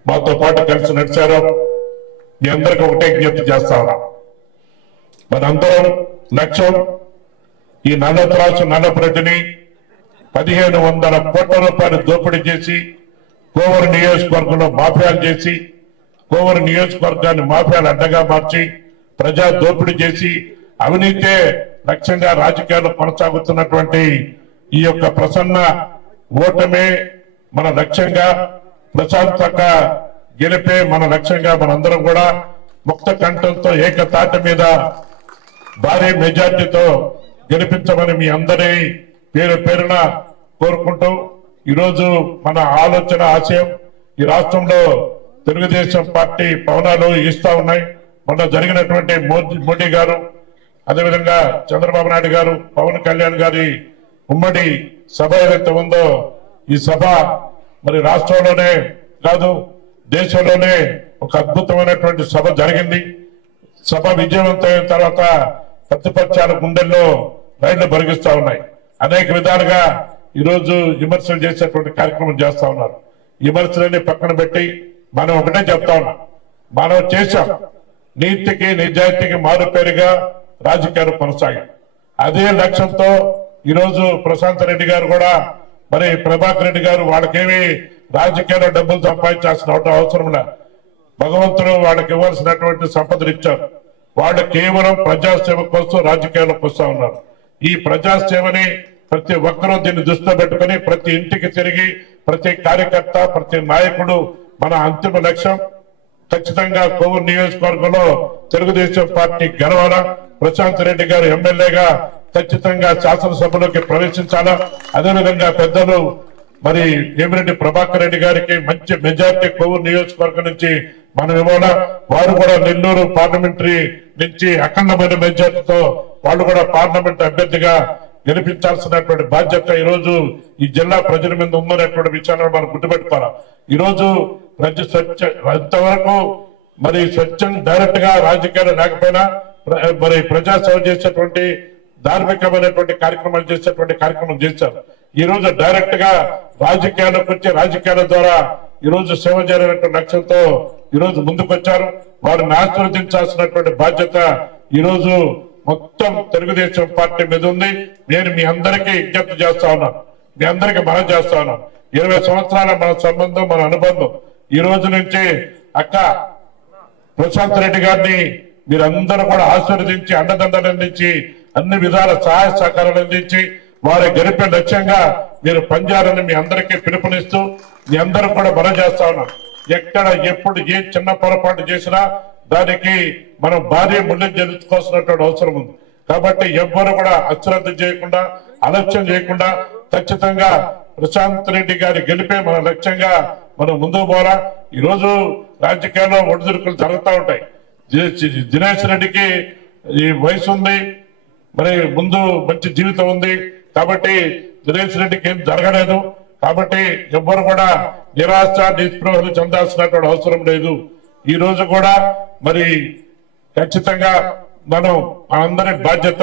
మాతో పాటు కలిసి నడిచారో మీ అందరికీ ఒకటే విజ్ఞప్తి చేస్తా ఉన్నాం. మనందరం లక్ష్యం ఈ నల్లత్రాసు నల్లపురెడ్డిని 1500 కోట్ల రూపాయలు దోపిడీ చేసి కోవూరు నియోజకవర్గంలో మాఫియాలు చేసి కోవూరు నియోజకవర్గాన్ని మాఫియాలు అడ్డగా మార్చి ప్రజా దోపిడీ చేసి అవినీతే లక్ష్యంగా రాజకీయాలు కొనసాగుతున్నటువంటి ఈ యొక్క ప్రసన్న ఓటమే మన లక్ష్యంగా, ప్రశాంతంగా గెలిపే మన లక్ష్యంగా మనందరం కూడా ముక్త కంఠంతో ఏకతాటి మీద భారీ మెజార్టీతో గెలిపించమని మీ అందరి పేరు పేరున కోరుకుంటూ, ఈరోజు మన ఆలోచన ఆశయం ఈ రాష్ట్రంలో తెలుగుదేశం పార్టీ పవనాలు ఇస్తా ఉన్నాయి. మొన్న జరిగినటువంటి మోడీ గారు, అదేవిధంగా చంద్రబాబు నాయుడు గారు, పవన్ కళ్యాణ్ గారి ఉమ్మడి సభ ఏదైతే ఉందో ఈ సభ మరి రాష్ట్రంలోనే కాదు దేశంలోనే ఒక అద్భుతమైనటువంటి సభ జరిగింది. సభ విజయవంతమైన తర్వాత ప్రతిపక్షాల గుండెల్లో రైళ్లు బరిగిస్తా ఉన్నాయి. అనేక విధాలుగా ఈరోజు విమర్శలు చేసేటువంటి కార్యక్రమం చేస్తా ఉన్నారు. విమర్శలన్నీ పక్కన పెట్టి మనం ఒకటే చెప్తా ఉన్నాం, మనం చేశాం నీతికి నిజాయితీకి మారుపేరుగా రాజకీయాలు కొనసాగాం. అదే లక్ష్యంతో ఈరోజు ప్రశాంత్ రెడ్డి గారు కూడా మరి ప్రభాకర్ రెడ్డి గారు వాళ్ళకేమి రాజకీయాల్లో డబ్బులు సంపాదించాల్సిన అవసరం లేదు. భగవంతుడు వాళ్ళకి ఇవ్వాల్సినటువంటి సంపదలు ఇచ్చారు. వాళ్ళు కేవలం ప్రజాసేవ కోసం రాజకీయాల్లోకి వస్తా ఉన్నారు. ఈ ప్రజాసేవని ప్రతి ఒక్కరూ దీన్ని దృష్టిలో పెట్టుకుని ప్రతి ఇంటికి తిరిగి ప్రతి కార్యకర్త ప్రతి నాయకుడు మన అంతిమ లక్ష్యం ఖచ్చితంగా కోవూరు నియోజకవర్గంలో తెలుగుదేశం పార్టీ గెలవాలా, ప్రశాంత్ రెడ్డి గారు ఎమ్మెల్యేగా ఖచ్చితంగా శాసనసభలోకి ప్రవేశించాలా, అదేవిధంగా పెద్దలు మరి వేమిరెడ్డి ప్రభాకర్ రెడ్డి గారికి మంచి మెజార్టీ కోవూరు నియోజకవర్గం నుంచి మనం ఇవ్వాలా. వారు కూడా నెల్లూరు పార్లమెంటరీ నుంచి అఖండమైన మెజార్టీతో వాళ్ళు కూడా పార్లమెంట్ అభ్యర్థిగా గెలిపించాల్సినటువంటి బాధ్యత ఈరోజు ఈ జిల్లా ప్రజల మీద ఉందనేటువంటి విషయాన్ని మనం గుర్తుపెట్టుకోవాలి. ఈరోజు ఇంతవరకు మరి స్వచ్ఛం డైరెక్ట్ గా రాజకీయాలు లేకపోయినా మరి ప్రజా సేవ చేసేటువంటి ధార్మికమైనటువంటి కార్యక్రమాలు చేసేటువంటి కార్యక్రమం చేశారు. ఈ రోజు డైరెక్ట్ గా రాజకీయాలకు వచ్చి రాజకీయాల ద్వారా ఈ రోజు సేవ చేయాలనేటువంటి లక్ష్యంతో ఈ రోజు ముందుకొచ్చారు. వారిని ఆశీర్వదించాల్సినటువంటి బాధ్యత ఈ రోజు మొత్తం తెలుగుదేశం పార్టీ మీద ఉంది. నేను మీ అందరికీ విజ్ఞప్తి చేస్తా ఉన్నాను, మీ అందరికీ మనం చేస్తా ఉన్నాను. 20 సంవత్సరాల మన సంబంధం, మన అనుబంధం. ఈ రోజు నుంచి అక్క ప్రశాంత్ రెడ్డి గారిని మీరందరూ కూడా ఆశీర్వదించి అండదండలు అందించి అన్ని విధాల సహాయ సహకారాలు అందించి వారి గెలిపే లక్ష్యంగా మీరు పనిచేయాలని మీ అందరికీ పిలుపునిస్తూ మీ అందరూ కూడా మనం చేస్తా ఉన్నాం. ఎక్కడ ఎప్పుడు ఏ చిన్న పొరపాటు చేసినా దానికి మనం భారీ మూల్యం చెల్లించుకోవాల్సినటువంటి అవసరం ఉంది. కాబట్టి ఎవ్వరు కూడా అశ్రద్ధ చేయకుండా అలక్ష్యం చేయకుండా ఖచ్చితంగా ప్రశాంత్ రెడ్డి గారి గెలిపే మన లక్ష్యంగా మనం ముందుకు పోరా. ఈ రోజు రాజకీయాల్లో ఒడిదుడుకులు జరుగుతూ ఉంటాయి. దినేష్ రెడ్డికి ఈ వయసు ఉంది, మరి ముందు మంచి జీవితం ఉంది. కాబట్టి దినేష్ రెడ్డికి ఏం జరగలేదు. కాబట్టి ఎవ్వరు కూడా నిరాశ నిస్పృహలు చెందాల్సినటువంటి అవసరం లేదు. ఈ రోజు కూడా మరి ఖచ్చితంగా మనం అందరి బాధ్యత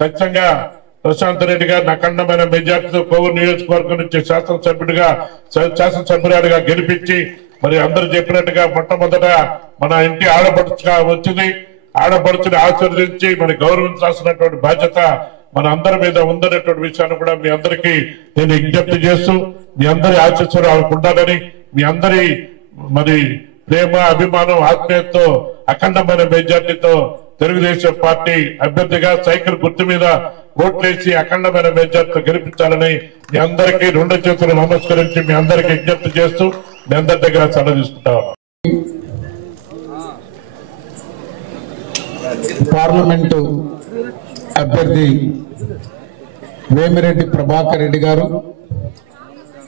ఖచ్చితంగా ప్రశాంత్ రెడ్డి గారిని అఖండమైన మెజార్టీతో కోవూరు నియోజకవర్గం నుంచి శాసనసభ్యురాలుగా గెలిపించి మరి అందరూ చెప్పినట్టుగా మొట్టమొదట మన ఇంటి ఆడపడుచుగా వచ్చింది. ఆడపడుచుని ఆశీర్వదించి మరి గౌరవించాల్సినటువంటి బాధ్యత మన అందరి మీద ఉందనేటువంటి విషయాన్ని కూడా మీ అందరికీ నేను విజ్ఞప్తి చేస్తూ మీ అందరి ఆశీస్సులు ఉండాలని, మీ అందరి మరి ప్రేమ అభిమానం ఆత్మీయతతో అఖండమైన మెజార్టీతో తెలుగుదేశం పార్టీ అభ్యర్థిగా సైకిల్ గుర్తు మీద ఓట్లేసి అఖండమైన మెజార్టీతో గెలిపించాలని మీ అందరికీ రెండు చేతులు నమస్కరించి మీ అందరికీ విజ్ఞప్తి చేస్తూ మీ అందరి దగ్గర సెలవు తీసుకుంటాం. పార్లమెంటు అభ్యర్థి వేమిరెడ్డి ప్రభాకర్ రెడ్డి గారు,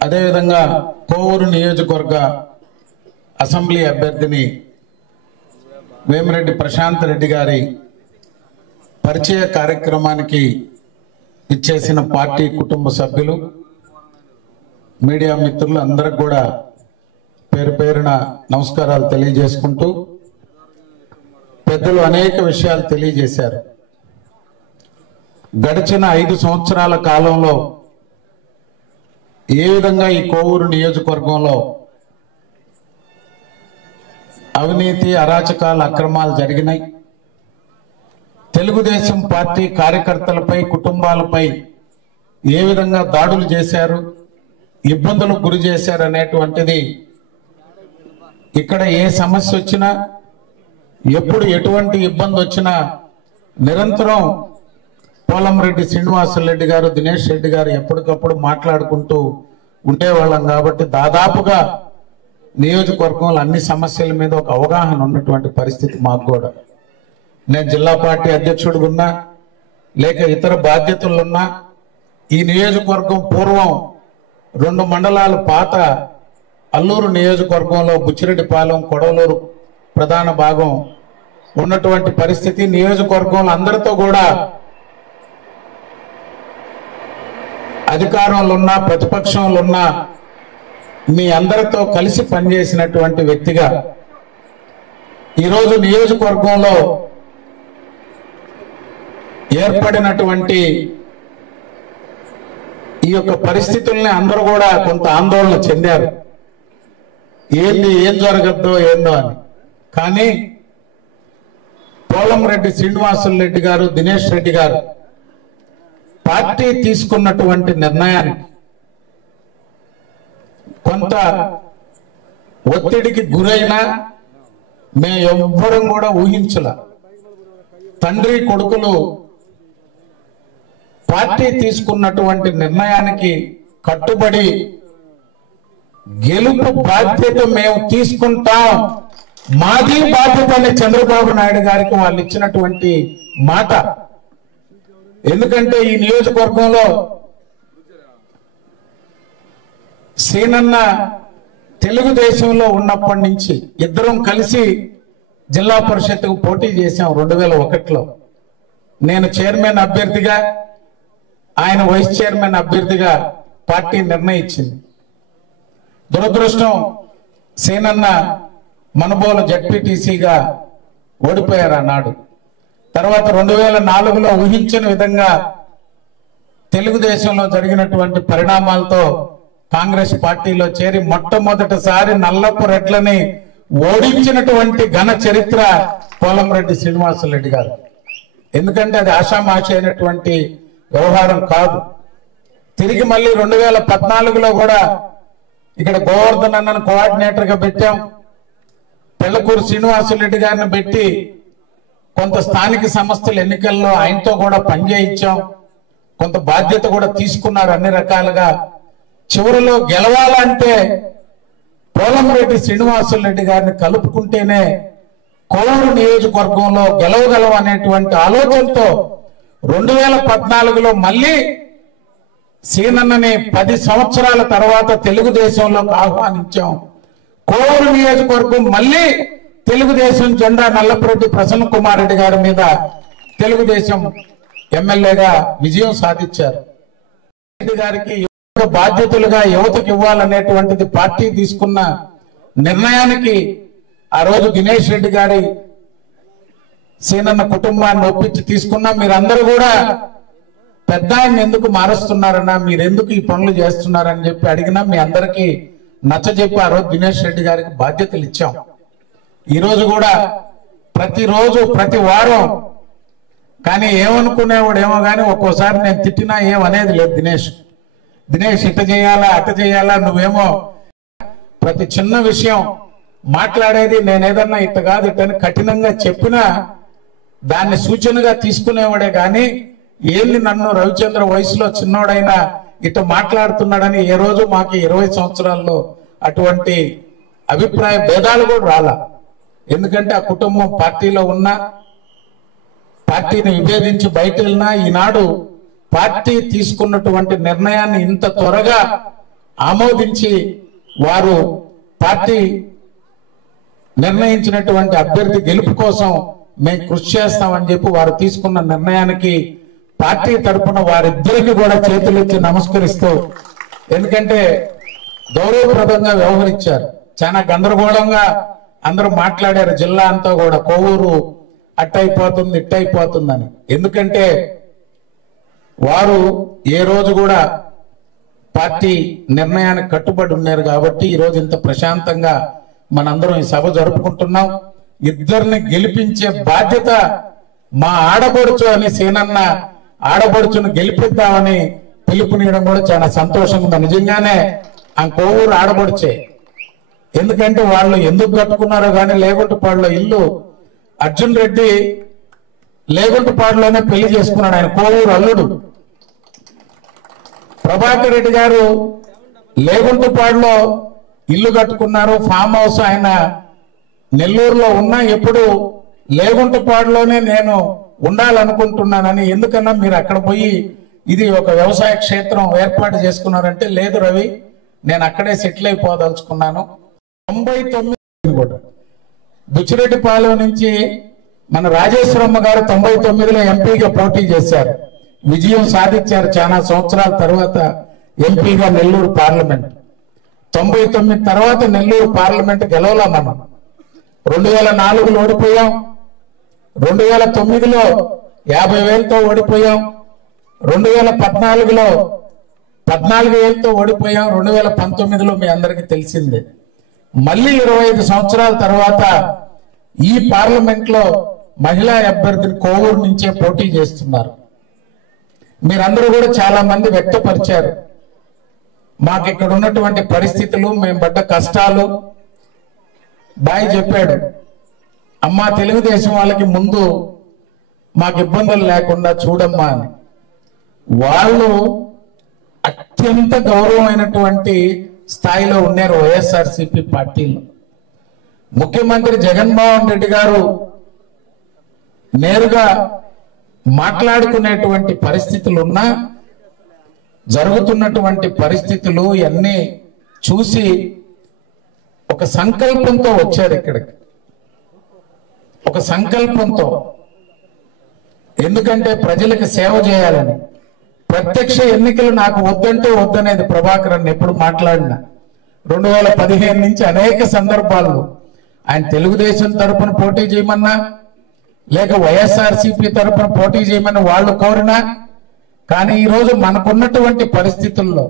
అదేవిధంగా కోవూరు నియోజకవర్గ అసెంబ్లీ అభ్యర్థిని వేమిరెడ్డి ప్రశాంత్ రెడ్డి గారి పరిచయ కార్యక్రమానికి ఇచ్చేసిన పార్టీ కుటుంబ సభ్యులు, మీడియా మిత్రులు అందరికి కూడా పేరు పేరున నమస్కారాలు తెలియజేసుకుంటూ, పెద్దలు అనేక విషయాలు తెలియజేశారు. గడిచిన 5 సంవత్సరాల కాలంలో ఏ విధంగా ఈ కోవూరు నియోజకవర్గంలో అవినీతి, అరాచకాల, అక్రమాలు జరిగినాయి, తెలుగుదేశం పార్టీ కార్యకర్తలపై, కుటుంబాలపై ఏ విధంగా దాడులు చేశారు, ఇబ్బందులకు గురి చేశారు అనేటువంటిది, ఇక్కడ ఏ సమస్య వచ్చినా, ఎప్పుడు ఎటువంటి ఇబ్బంది వచ్చినా నిరంతరం పోలంరెడ్డి శ్రీనివాసరెడ్డి గారు, దినేష్ రెడ్డి గారు ఎప్పటికప్పుడు మాట్లాడుకుంటూ ఉండేవాళ్ళం. కాబట్టి దాదాపుగా నియోజకవర్గంలో అన్ని సమస్యల మీద ఒక అవగాహన ఉన్నటువంటి పరిస్థితి మాకు కూడా. నేను జిల్లా పార్టీ అధ్యక్షుడిగా ఉన్నా, లేక ఇతర బాధ్యతలున్నా, ఈ నియోజకవర్గం పూర్వం 2 మండలాలు పాత అల్లూరు నియోజకవర్గంలో బుచ్చిరెడ్డిపాలెం, కొడవలూరు ప్రధాన భాగం ఉన్నటువంటి పరిస్థితి. నియోజకవర్గంలో అందరితో కూడా అధికారంలో ఉన్నా, ప్రతిపక్షంలో ఉన్నా మీ అందరితో కలిసి పనిచేసినటువంటి వ్యక్తిగా ఈరోజు నియోజకవర్గంలో ఏర్పడినటువంటి ఈ యొక్క పరిస్థితుల్ని అందరూ కూడా కొంత ఆందోళన చెందారు. ఏం జరగద్దో ఏందో అని. కానీ పోలంరెడ్డి శ్రీనివాసరెడ్డి గారు, దినేష్ రెడ్డి గారు పార్టీ తీసుకున్నటువంటి నిర్ణయానికి కొంత ఒత్తిడికి గురైనా మేము ఎవ్వరం కూడా ఊహించలా. తండ్రి కొడుకులు పార్టీ తీసుకున్నటువంటి నిర్ణయానికి కట్టుబడి గెలుపు బాధ్యత మేము తీసుకుంటాం, మాది బాధ్యత అని చంద్రబాబు నాయుడు గారికి వాళ్ళు ఇచ్చినటువంటి మాట. ఎందుకంటే ఈ నియోజకవర్గంలో సీనన్న తెలుగుదేశంలో ఉన్నప్పటి నుంచి ఇద్దరం కలిసి జిల్లా పరిషత్కు పోటీ చేశాం 2001లో. నేను చైర్మన్ అభ్యర్థిగా, ఆయన వైస్ చైర్మన్ అభ్యర్థిగా పార్టీ నిర్ణయించింది. దురదృష్టం సీనన్న మనబోలు జడ్పీటీసీగా ఓడిపోయారు ఆనాడు. తర్వాత 2004లో ఊహించిన విధంగా తెలుగుదేశంలో జరిగినటువంటి పరిణామాలతో కాంగ్రెస్ పార్టీలో చేరి మొట్టమొదటిసారి నల్లపు రెడ్లని ఓడించినటువంటి ఘన చరిత్ర పోలంరెడ్డి శ్రీనివాసరెడ్డి గారు. ఎందుకంటే అది ఆషామాషి అయినటువంటి వ్యవహారం కాదు. తిరిగి మళ్ళీ 2014లో కూడా ఇక్కడ గోవర్ధన్ అన్నను కోఆర్డినేటర్ గా పెట్టాం. పెళ్లకూరు శ్రీనివాసరెడ్డి గారిని పెట్టి కొంత స్థానిక సంస్థల ఎన్నికల్లో ఆయనతో కూడా పనిచేయించాం. కొంత బాధ్యత కూడా తీసుకున్నారు అన్ని రకాలుగా. చివరిలో గెలవాలంటే పోలంరెడ్డి శ్రీనివాసరెడ్డి గారిని కలుపుకుంటేనే కోవూరు నియోజకవర్గంలో గెలవగలం అనేటువంటి ఆలోచనతో 2014లో మళ్ళీ సీనన్నని 10 సంవత్సరాల తర్వాత తెలుగుదేశంలోకి ఆహ్వానించాం. కోవూరు నియోజకవర్గం మళ్ళీ తెలుగుదేశం జెండా నల్లపురెడ్డి ప్రసన్న కుమార్ రెడ్డి గారి మీద తెలుగుదేశం ఎమ్మెల్యేగా విజయం సాధించారు. రెడ్డి గారికి బాధ్యతలుగా యువతకు ఇవ్వాలనేటువంటిది పార్టీ తీసుకున్న నిర్ణయానికి ఆ రోజు దినేష్ రెడ్డి గారి సీనన్న కుటుంబాన్ని ఒప్పించి తీసుకున్నా. మీరందరూ కూడా పెద్ద ఆయన ఎందుకు మారుస్తున్నారన్నా, మీరెందుకు ఈ పనులు చేస్తున్నారని చెప్పి అడిగినా మీ అందరికీ నచ్చజెప్పి ఆ రోజు దినేష్ రెడ్డి గారికి బాధ్యతలు ఇచ్చాం. ఈ రోజు కూడా ప్రతిరోజు ప్రతి వారం కానీ ఏమనుకునేవాడు ఏమో కానీ ఒక్కోసారి నేను తిట్టినా ఏమనేది లేదు. దినేష్ ఇట చేయాలా అట చేయాలా, నువ్వేమో ప్రతి చిన్న విషయం మాట్లాడేది నేను ఏదన్నా ఇట్ట కాదు ఇట్టని కఠినంగా చెప్పినా దాన్ని సూచనగా తీసుకునేవాడే కానీ ఏంది నన్ను రవిచంద్ర వయసులో చిన్నోడైనా ఇట్ట మాట్లాడుతున్నాడని ఏ రోజు మాకు 20 సంవత్సరాల్లో అటువంటి అభిప్రాయ భేదాలు కూడా రాలా. ఎందుకంటే ఆ కుటుంబం పార్టీలో ఉన్న పార్టీని విభేదించి బయట వెళ్ళినా ఈనాడు పార్టీ తీసుకున్నటువంటి నిర్ణయాన్ని ఇంత త్వరగా ఆమోదించి వారు పార్టీ నిర్ణయించినటువంటి అభ్యర్థి గెలుపు కోసం మేము కృషి చేస్తామని చెప్పి వారు తీసుకున్న నిర్ణయానికి పార్టీ తరఫున వారిద్దరికి కూడా చేతులెత్తి నమస్కరిస్తూ, ఎందుకంటే గౌరవప్రదంగా వ్యవహరించారు. చాలా గందరగోళంగా అందరూ మాట్లాడారు జిల్లా అంతా కూడా, కోవూరు అట్టయిపోతుంది ఇట్టయిపోతుందని. ఎందుకంటే వారు ఏ రోజు కూడా పార్టీ నిర్ణయానికి కట్టుబడి ఉన్నారు కాబట్టి ఈరోజు ఇంత ప్రశాంతంగా మనందరం ఈ సభ జరుపుకుంటున్నాం. ఇద్దరిని గెలిపించే బాధ్యత మా ఆడపడుచు అని సేనన్న ఆడపడుచును గెలిపిద్దామని పిలుపునియడం కూడా చాలా సంతోషంగా ఉంది. నిజంగానే ఆ కోవూరు ఆడపడుచే, ఎందుకంటే వాళ్ళు ఎందుకు కట్టుకున్నారో కానీ లేగుంటపాడులో ఇల్లు అర్జున్ రెడ్డి లేగుంటపాడులోనే పెళ్లి చేసుకున్నాడు. ఆయన కోవూరు అల్లుడు. ప్రభాకర్ రెడ్డి గారు లేగుంటపాడులో ఇల్లు కట్టుకున్నారు, ఫామ్ హౌస్. ఆయన నెల్లూరులో ఉన్నా ఎప్పుడు లేగుంటపాడులోనే నేను ఉండాలనుకుంటున్నానని. ఎందుకన్నా మీరు అక్కడ పోయి ఇది ఒక వ్యవసాయ క్షేత్రం ఏర్పాటు చేసుకున్నారంటే, లేదు రవి నేను అక్కడే సెటిల్ అయిపోదలుచుకున్నాను. 99 కూడా బుచ్చిరెడ్డిపాలెం నుంచి మన రాజేశ్వరమ్మ గారు 99లో ఎంపీగా పోటీ చేశారు, విజయం సాధించారు. చాలా సంవత్సరాల తర్వాత ఎంపీగా నెల్లూరు పార్లమెంట్. 99 తర్వాత నెల్లూరు పార్లమెంట్ గెలవలా మనం. 2004లో ఓడిపోయాం, 2009లో 50,000తో ఓడిపోయాం, 2014లో 14,000తో ఓడిపోయాం, 2019లో మీ అందరికీ తెలిసిందే. మళ్ళీ 25 సంవత్సరాల తర్వాత ఈ పార్లమెంట్ లో మహిళా అభ్యర్థిని కోవూరు నుంచే పోటీ చేస్తున్నారు. మీరందరూ కూడా చాలా మంది వ్యక్తపరిచారు మాకు ఇక్కడ ఉన్నటువంటి పరిస్థితులు, మేము పడ్డ కష్టాలు. బాయ్ చెప్పాడు, అమ్మా తెలుగుదేశం వాళ్ళకి ముందు మాకు ఇబ్బందులు లేకుండా చూడమ్మా అని. వాళ్ళు అత్యంత గౌరవమైనటువంటి స్థాయిలో ఉన్నారు వైఎస్ఆర్సీపీ పార్టీలో. ముఖ్యమంత్రి జగన్మోహన్ రెడ్డి గారు నేరుగా మాట్లాడుకునేటువంటి పరిస్థితులు ఉన్నా, జరుగుతున్నటువంటి పరిస్థితులు ఇవన్నీ చూసి ఒక సంకల్పంతో వచ్చారు ఇక్కడికి. ఒక సంకల్పంతో, ఎందుకంటే ప్రజలకు సేవ చేయాలని. ప్రత్యక్ష ఎన్నికలు నాకు వద్దంటే వద్దనేది ప్రభాకర్ అని ఎప్పుడు మాట్లాడిన. 2015 నుంచి అనేక సందర్భాల్లో ఆయన తెలుగుదేశం తరఫున పోటీ చేయమన్నా, లేక వైఎస్ఆర్సీపీ తరఫున పోటీ చేయమని వాళ్ళు కోరినా, కానీ ఈరోజు మనకున్నటువంటి పరిస్థితుల్లో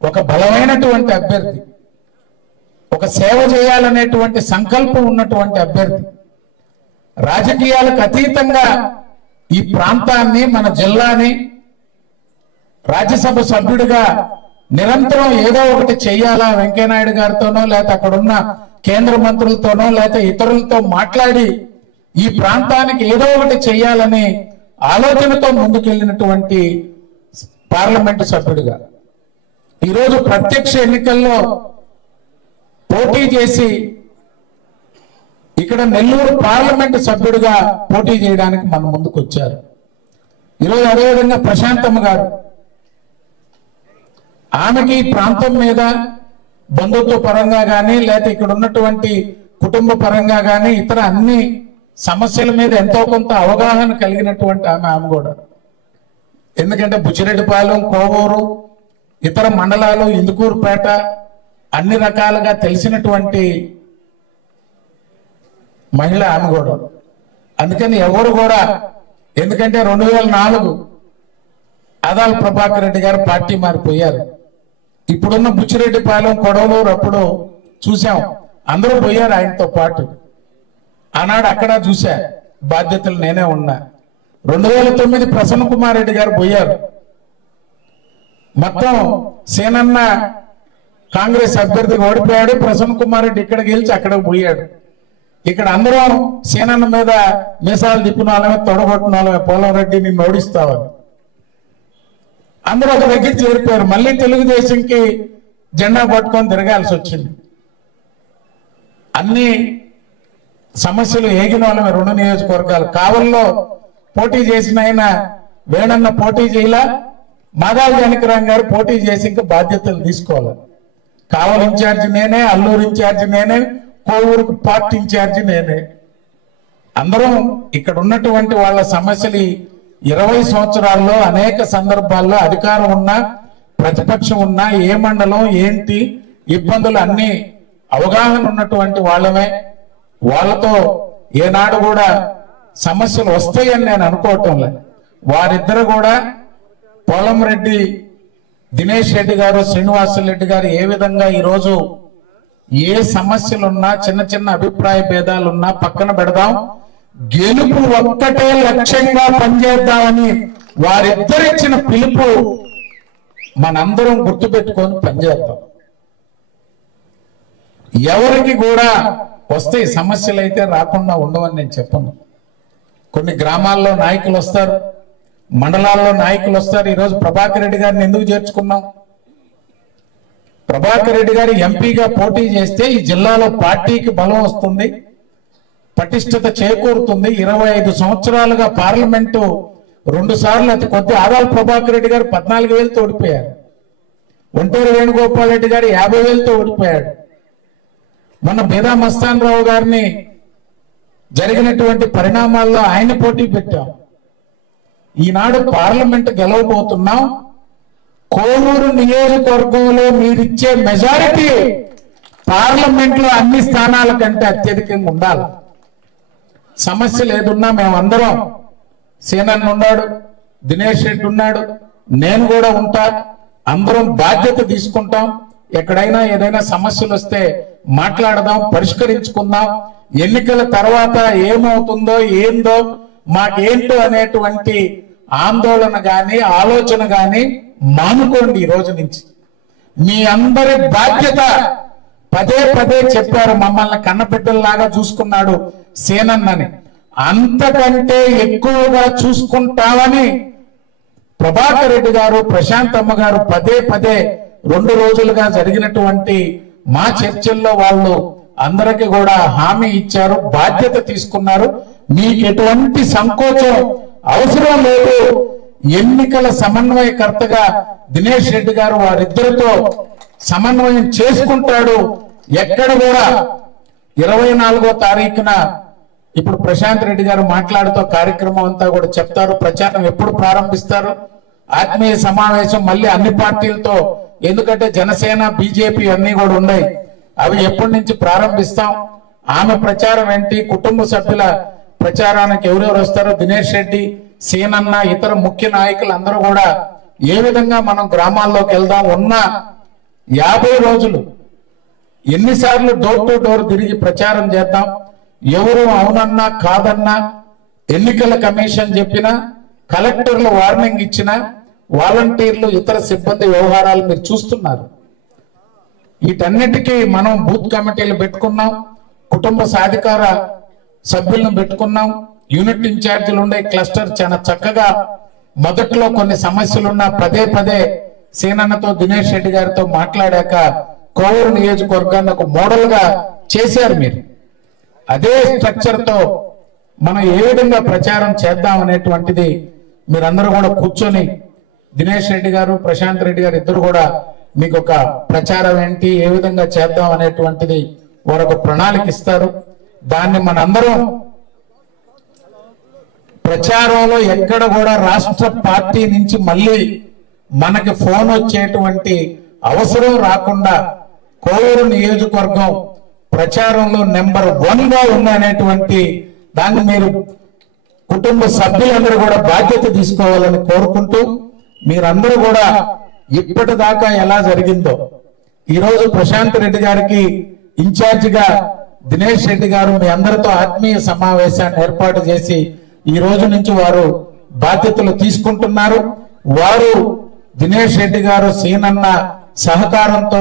ఒక బలమైనటువంటి అభ్యర్థి, ఒక సేవ చేయాలనేటువంటి సంకల్పం ఉన్నటువంటి అభ్యర్థి, రాజకీయాలకు అతీతంగా ఈ ప్రాంతాన్ని మన జిల్లాని రాజ్యసభ సభ్యుడిగా నిరంతరం ఏదో ఒకటి చెయ్యాలా, వెంకయ్యనాయుడు గారితోనో లేకపోతే అక్కడున్న కేంద్ర మంత్రులతోనో లేకపోతే ఇతరులతో మాట్లాడి ఈ ప్రాంతానికి ఏదో ఒకటి చెయ్యాలని ఆలోచనతో ముందుకెళ్ళినటువంటి పార్లమెంటు సభ్యుడిగా ఈరోజు ప్రత్యక్ష ఎన్నికల్లో పోటీ చేసి ఇక్కడ నెల్లూరు పార్లమెంటు సభ్యుడిగా పోటీ చేయడానికి మన ముందుకు వచ్చారు. ఈరోజు అదేవిధంగా ప్రశాంతమ్మ గారు, ఆమెకి ఈ ప్రాంతం మీద బంధుత్వ పరంగా కానీ లేకపోతే ఇక్కడ ఉన్నటువంటి కుటుంబ పరంగా కానీ ఇతర అన్ని సమస్యల మీద ఎంతో కొంత అవగాహన కలిగినటువంటి ఆమె కూడా. ఎందుకంటే బుచ్చిరెడ్డిపాలెం, కోవూరు, ఇతర మండలాలు, ఇందుకూరుపేట అన్ని రకాలుగా తెలిసినటువంటి మహిళ ఆమె కూడా. అందుకని ఎవరు కూడా, ఎందుకంటే 2004 ఆదాల ప్రభాకర్ రెడ్డి గారు పార్టీ మారిపోయారు. ఇప్పుడున్న బుచ్చిరెడ్డిపాలెం, కొడవలూరు అప్పుడు చూసాం, అందరూ పోయారు ఆయనతో పాటు. ఆనాడు అక్కడ చూసా, బాధ్యతలు నేనే ఉన్నా. 2009 ప్రసన్న కుమార్ రెడ్డి గారు పోయారు. మొత్తం సేనన్న కాంగ్రెస్ అభ్యర్థి ఓడిపోయాడు. ప్రసన్న కుమార్ రెడ్డి ఇక్కడ గెలిచి అక్కడికి పోయాడు. ఇక్కడ అందరం సేనన్న మీద మీసాలు తిప్పిన వాళ్ళమే, తొడగొట్టిన వాళ్ళమే, పోలం రెడ్డి నిన్ను ఓడిస్తావని అందరూ ఒక దగ్గర చేరిపోయారు. మళ్ళీ తెలుగుదేశంకి జెండా పట్టుకొని తిరగాల్సి వచ్చింది. అన్ని సమస్యలు ఏగిన వాళ్ళమే. 2 నియోజకవర్గాలు కావల్లో పోటీ చేసిన ఆయన వేణన్న పోటీ చేయాల, మాదాల జానకిరాం గారు పోటీ చేసి ఇంకా బాధ్యతలు తీసుకోవాలి. కావల్ ఇన్ఛార్జి నేనే, అల్లూరు ఇన్ఛార్జి నేనే, కోవూరుకు పార్టీ ఇన్ఛార్జి నేనే. అందరం ఇక్కడ ఉన్నటువంటి వాళ్ళ సమస్యలు 20 సంవత్సరాల్లో అనేక సందర్భాల్లో అధికారం ఉన్నా ప్రతిపక్షం ఉన్నా ఏ మండలం ఏంటి ఇబ్బందులు అన్ని అవగాహన ఉన్నటువంటి వాళ్ళమే. వాళ్ళతో ఏనాడు కూడా సమస్యలు వస్తాయని నేను అనుకోవటం లేదు. వారిద్దరు కూడా పోలం రెడ్డి దినేష్ రెడ్డి గారు, శ్రీనివాసరెడ్డి గారు ఏ విధంగా ఈరోజు ఏ సమస్యలున్నా చిన్న చిన్న అభిప్రాయ భేదాలున్నా పక్కన పెడదాం, గెలుపు ఒక్కటే లక్ష్యంగా పనిచేద్దామని వారిద్దరిచ్చిన పిలుపు మనందరం గుర్తుపెట్టుకొని పనిచేద్దాం. ఎవరికి కూడా వస్తే సమస్యలు అయితే రాకుండా ఉండవని నేను చెప్పను. కొన్ని గ్రామాల్లో నాయకులు వస్తారు, మండలాల్లో నాయకులు వస్తారు. ఈరోజు ప్రభాకర్ రెడ్డి గారిని ఎందుకు చేర్చుకున్నాం? ప్రభాకర్ రెడ్డి గారు ఎంపీగా పోటీ చేస్తే ఈ జిల్లాలో పార్టీకి బలం వస్తుంది, పటిష్టత చేకూరుతుంది. 25 సంవత్సరాలుగా పార్లమెంటు 2 సార్లు అతి కొద్ది ఆదాల ప్రభాకర్ రెడ్డి గారు 14,000తో ఓడిపోయారు. ఒంటేరు వేణుగోపాల్ రెడ్డి గారు 50,000తో ఓడిపోయాడు. మన బీదా మస్తాన్ రావు గారిని జరిగినటువంటి పరిణామాల్లో ఆయన పోటీ పెట్టాం. ఈనాడు పార్లమెంట్ గెలవబోతున్నాం. కోవూరు నియోజకవర్గంలో మీరిచ్చే మెజారిటీ పార్లమెంట్ లో అన్ని స్థానాల కంటే అత్యధికంగా ఉండాలి. సమస్యలు ఏదున్నా మేమందరం, సేనన్న ఉన్నాడు, దినేష్ రెడ్డి ఉన్నాడు, నేను కూడా ఉంటా, అందరం బాధ్యత తీసుకుంటాం. ఎక్కడైనా ఏదైనా సమస్యలు వస్తే మాట్లాడదాం, పరిష్కరించుకుందాం. ఎన్నికల తర్వాత ఏమవుతుందో ఏందో మాకేంటో అనేటువంటి ఆందోళన గాని ఆలోచన గాని మానుకోండి. ఈ రోజు నుంచి మీ అందరి బాధ్యత. పదే పదే చెప్పారు, మమ్మల్ని కన్నబిడ్డల్లాగా చూసుకున్నాడు సేనన్నని, అంతకంటే ఎక్కువగా చూసుకుంటామని ప్రభాకర్ రెడ్డి గారు, ప్రశాంతమ్మ గారు పదే పదే 2 రోజులుగా జరిగినటువంటి మా చర్చల్లో వాళ్ళు అందరికీ కూడా హామీ ఇచ్చారు, బాధ్యత తీసుకున్నారు. మీకు ఎటువంటి సంకోచం అవసరం లేదు. ఎన్నికల సమన్వయకర్తగా దినేష్ రెడ్డి గారు వారిద్దరితో సమన్వయం చేసుకుంటాడు. ఎక్కడ కూడా 24వ తారీఖున ఇప్పుడు ప్రశాంత్ రెడ్డి గారు మాట్లాడుతూ కార్యక్రమం అంతా కూడా చెప్తారు. ప్రచారం ఎప్పుడు ప్రారంభిస్తారు, ఆత్మీయ సమావేశం మళ్ళీ అన్ని పార్టీలతో, ఎందుకంటే జనసేన బీజేపీ అన్ని కూడా ఉన్నాయి, అవి ఎప్పటి నుంచి ప్రారంభిస్తాం. ఆమె ప్రచారం ఏంటి, కుటుంబ సభ్యుల ప్రచారానికి ఎవరెవరు వస్తారో, దినేష్ రెడ్డి, సేనన్న, ఇతర ముఖ్య నాయకులు అందరూ కూడా ఏ విధంగా మనం గ్రామాల్లోకి వెళ్దాం. ఉన్న 50 రోజులు ఎన్నిసార్లు డోర్ టు డోర్ తిరిగి ప్రచారం చేద్దాం. ఎవరు అవునన్నా కాదన్నా, ఎన్నికల కమిషన్ చెప్పినా, కలెక్టర్లు వార్నింగ్ ఇచ్చినా, వాలంటీర్లు ఇతర సిబ్బంది వ్యవహారాలు మీరు చూస్తున్నారు. వీటన్నిటికీ మనం బూత్ కమిటీలు పెట్టుకున్నాం, కుటుంబ సాధికార సభ్యులను పెట్టుకున్నాం, యూనిట్ ఇన్ఛార్జీలు ఉండే క్లస్టర్ చాలా చక్కగా. మొదట్లో కొన్ని సమస్యలున్నా పదే పదే సేనన్నతో దినేష్ రెడ్డి గారితో మాట్లాడాక కోవూరు నియోజకవర్గాన్ని ఒక మోడల్ గా చేశారు మీరు. అదే స్ట్రక్చర్ తో మనం ఏ విధంగా ప్రచారం చేద్దాం అనేటువంటిది మీరందరూ కూడా కూర్చొని, దినేష్ రెడ్డి గారు, ప్రశాంత్ రెడ్డి గారు ఇద్దరు కూడా మీకు ఒక ప్రచారం ఏంటి, ఏ విధంగా చేద్దాం అనేటువంటిది వారు ఒక ప్రణాళిక ఇస్తారు. దాన్ని మనందరం ప్రచారంలో ఎక్కడ కూడా రాష్ట్ర పార్టీ నుంచి మళ్ళీ మనకి ఫోన్ వచ్చేటువంటి అవసరం రాకుండా కోవూరు నియోజకవర్గం ప్రచారంలో నెంబర్ 1 గా ఉందనేటువంటి దాన్ని మీరు కుటుంబ సభ్యులందరూ కూడా బాధ్యత తీసుకోవాలని కోరుకుంటూ, మీరందరూ కూడా ఇప్పటిదాకా ఎలా జరిగిందో, ఈరోజు ప్రశాంత్ రెడ్డి గారికి ఇన్ఛార్జిగా దినేష్ రెడ్డి గారు మీ అందరితో ఆత్మీయ సమావేశాన్ని ఏర్పాటు చేసి ఈ రోజు నుంచి వారు బాధ్యతలు తీసుకుంటున్నారు. వారు దినేష్ రెడ్డి గారు, సీనన్న సహకారంతో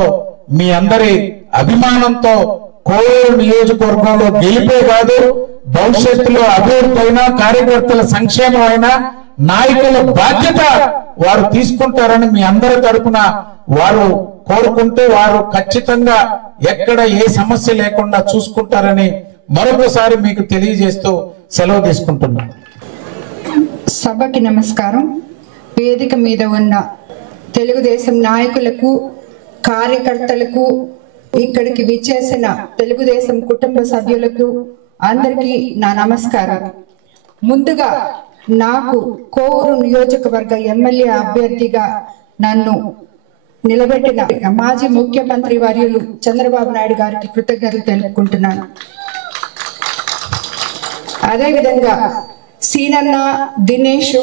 మీ అందరి అభిమానంతో కోవూరు నియోజకవర్గంలో గెలిపే కాదు, భవిష్యత్తులో అభివృద్ధి అయినా, కార్యకర్తల సంక్షేమం అయినా, నాయకుల బాధ్యత వారు తీసుకుంటారని మీ అందరి తరపున వారు కోరుకుంటూ, వారు ఖచ్చితంగా ఎక్కడ ఏ సమస్య లేకుండా చూసుకుంటారని మరొకసారి మీకు తెలియజేస్తూ సెలవు తీసుకుంటున్నాను. సభకి నమస్కారం. వేదిక మీద ఉన్న తెలుగుదేశం నాయకులకు, కార్యకర్తలకు, ఇక్కడికి విచ్చేసిన తెలుగుదేశం కుటుంబ సభ్యులకు అందరికీ నా నమస్కారం. ముందుగా నాకు కోవూరు నియోజకవర్గ ఎమ్మెల్యే అభ్యర్థిగా నన్ను నిలబెట్టిన మాజీ ముఖ్యమంత్రి వర్యులు చంద్రబాబు నాయుడు గారికి కృతజ్ఞతలు తెలుపుకుంటున్నాను. అదేవిధంగా సీనన్న, దినేష్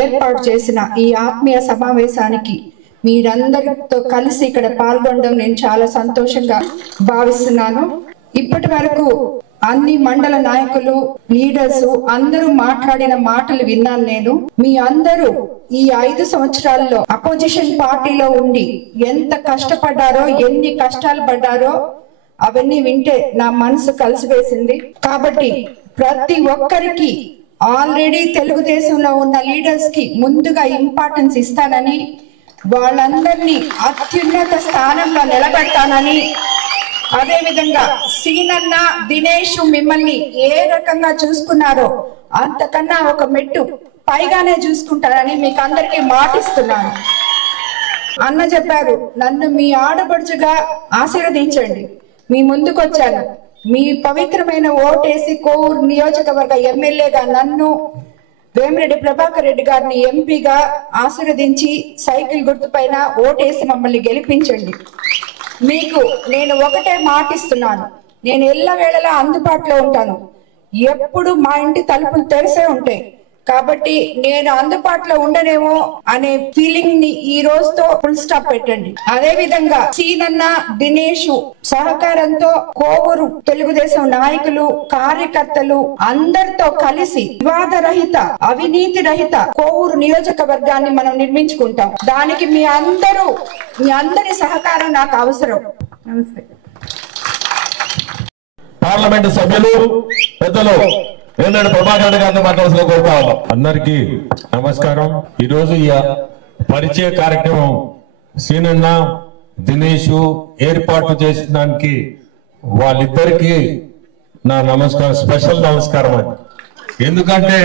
ఏర్పాటు చేసిన ఈ ఆత్మీయ సమావేశానికి మీరందరితో కలిసి ఇక్కడ పాల్గొనడం నేను చాలా సంతోషంగా భావిస్తున్నాను. ఇప్పటి వరకు అన్ని మండల నాయకులు, లీడర్స్ అందరూ మాట్లాడిన మాటలు విన్నాను నేను. మీ అందరూ ఈ 5 సంవత్సరాల్లో అపోజిషన్ పార్టీలో ఉండి ఎంత కష్టపడ్డారో, ఎన్ని కష్టాలు పడ్డారో అవన్నీ వింటే నా మనసు కలిసివేసింది. కాబట్టి ప్రతి ఒక్కరికి ఆల్రెడీ తెలుగుదేశంలో ఉన్న లీడర్స్ కి ముందుగా ఇంపార్టెన్స్ ఇస్తానని, వాళ్ళందరినీ అత్యున్నత స్థానంలో నిలబెడతానని, అదేవిధంగా సీనన్న, దినేష్ మిమ్మల్ని ఏ రకంగా చూసుకున్నారో అంతకన్నా ఒక మెట్టు పైగానే చూసుకుంటారని మీకు అందరికీ మాటిస్తున్నాను. అన్న చెప్పారు, నన్ను మీ ఆడపడుచుగా ఆశీర్వదించండి. మీ ముందుకు వచ్చాను. మీ పవిత్రమైన ఓటేసి కోవూరు నియోజకవర్గ ఎమ్మెల్యేగా నన్ను, వేమిరెడ్డి ప్రభాకర్ రెడ్డి గారిని ఎంపీగా ఆశీర్వదించి సైకిల్ గుర్తుపైన ఓటేసి మమ్మల్ని గెలిపించండి. మీకు నేను ఒకటే మాటిస్తున్నాను, నేను ఎల్లవేళలా అందుబాటులో ఉంటాను. ఎప్పుడు మా ఇంటి తలుపులు తెరిసే ఉంటాయి. కాబట్టి నేను అందుబాటులో ఉండనేమో అనే ఫీలింగ్ ని ఈ రోజుతో ఫుల్ స్టాప్ పెట్టండి. అదే విధంగా సీనన్న, దినేష్ సహకారంతో కోవూరు తెలుగుదేశం నాయకులు, కార్యకర్తలు అందరితో కలిసి వివాద రహిత, అవినీతి రహిత కోవూరు నియోజకవర్గాన్ని మనం నిర్మించుకుంటాం. దానికి మీ అందరి సహకారం నాకు అవసరం. నమస్తే. పార్లమెంటు సభ్యులు పెద్దలు వేమిరెడ్డి ప్రభాకర్ రెడ్డి గారిని మాట్లాడాల్సిన కోరుతా ఉన్నాం. అందరికీ నమస్కారం. ఈరోజు ఈ పరిచయ కార్యక్రమం సీనన్న, దినేష్ ఏర్పాటు చేసిన దానికి వాళ్ళిద్దరికి నా నమస్కారం, స్పెషల్ నమస్కారం అండి. ఎందుకంటే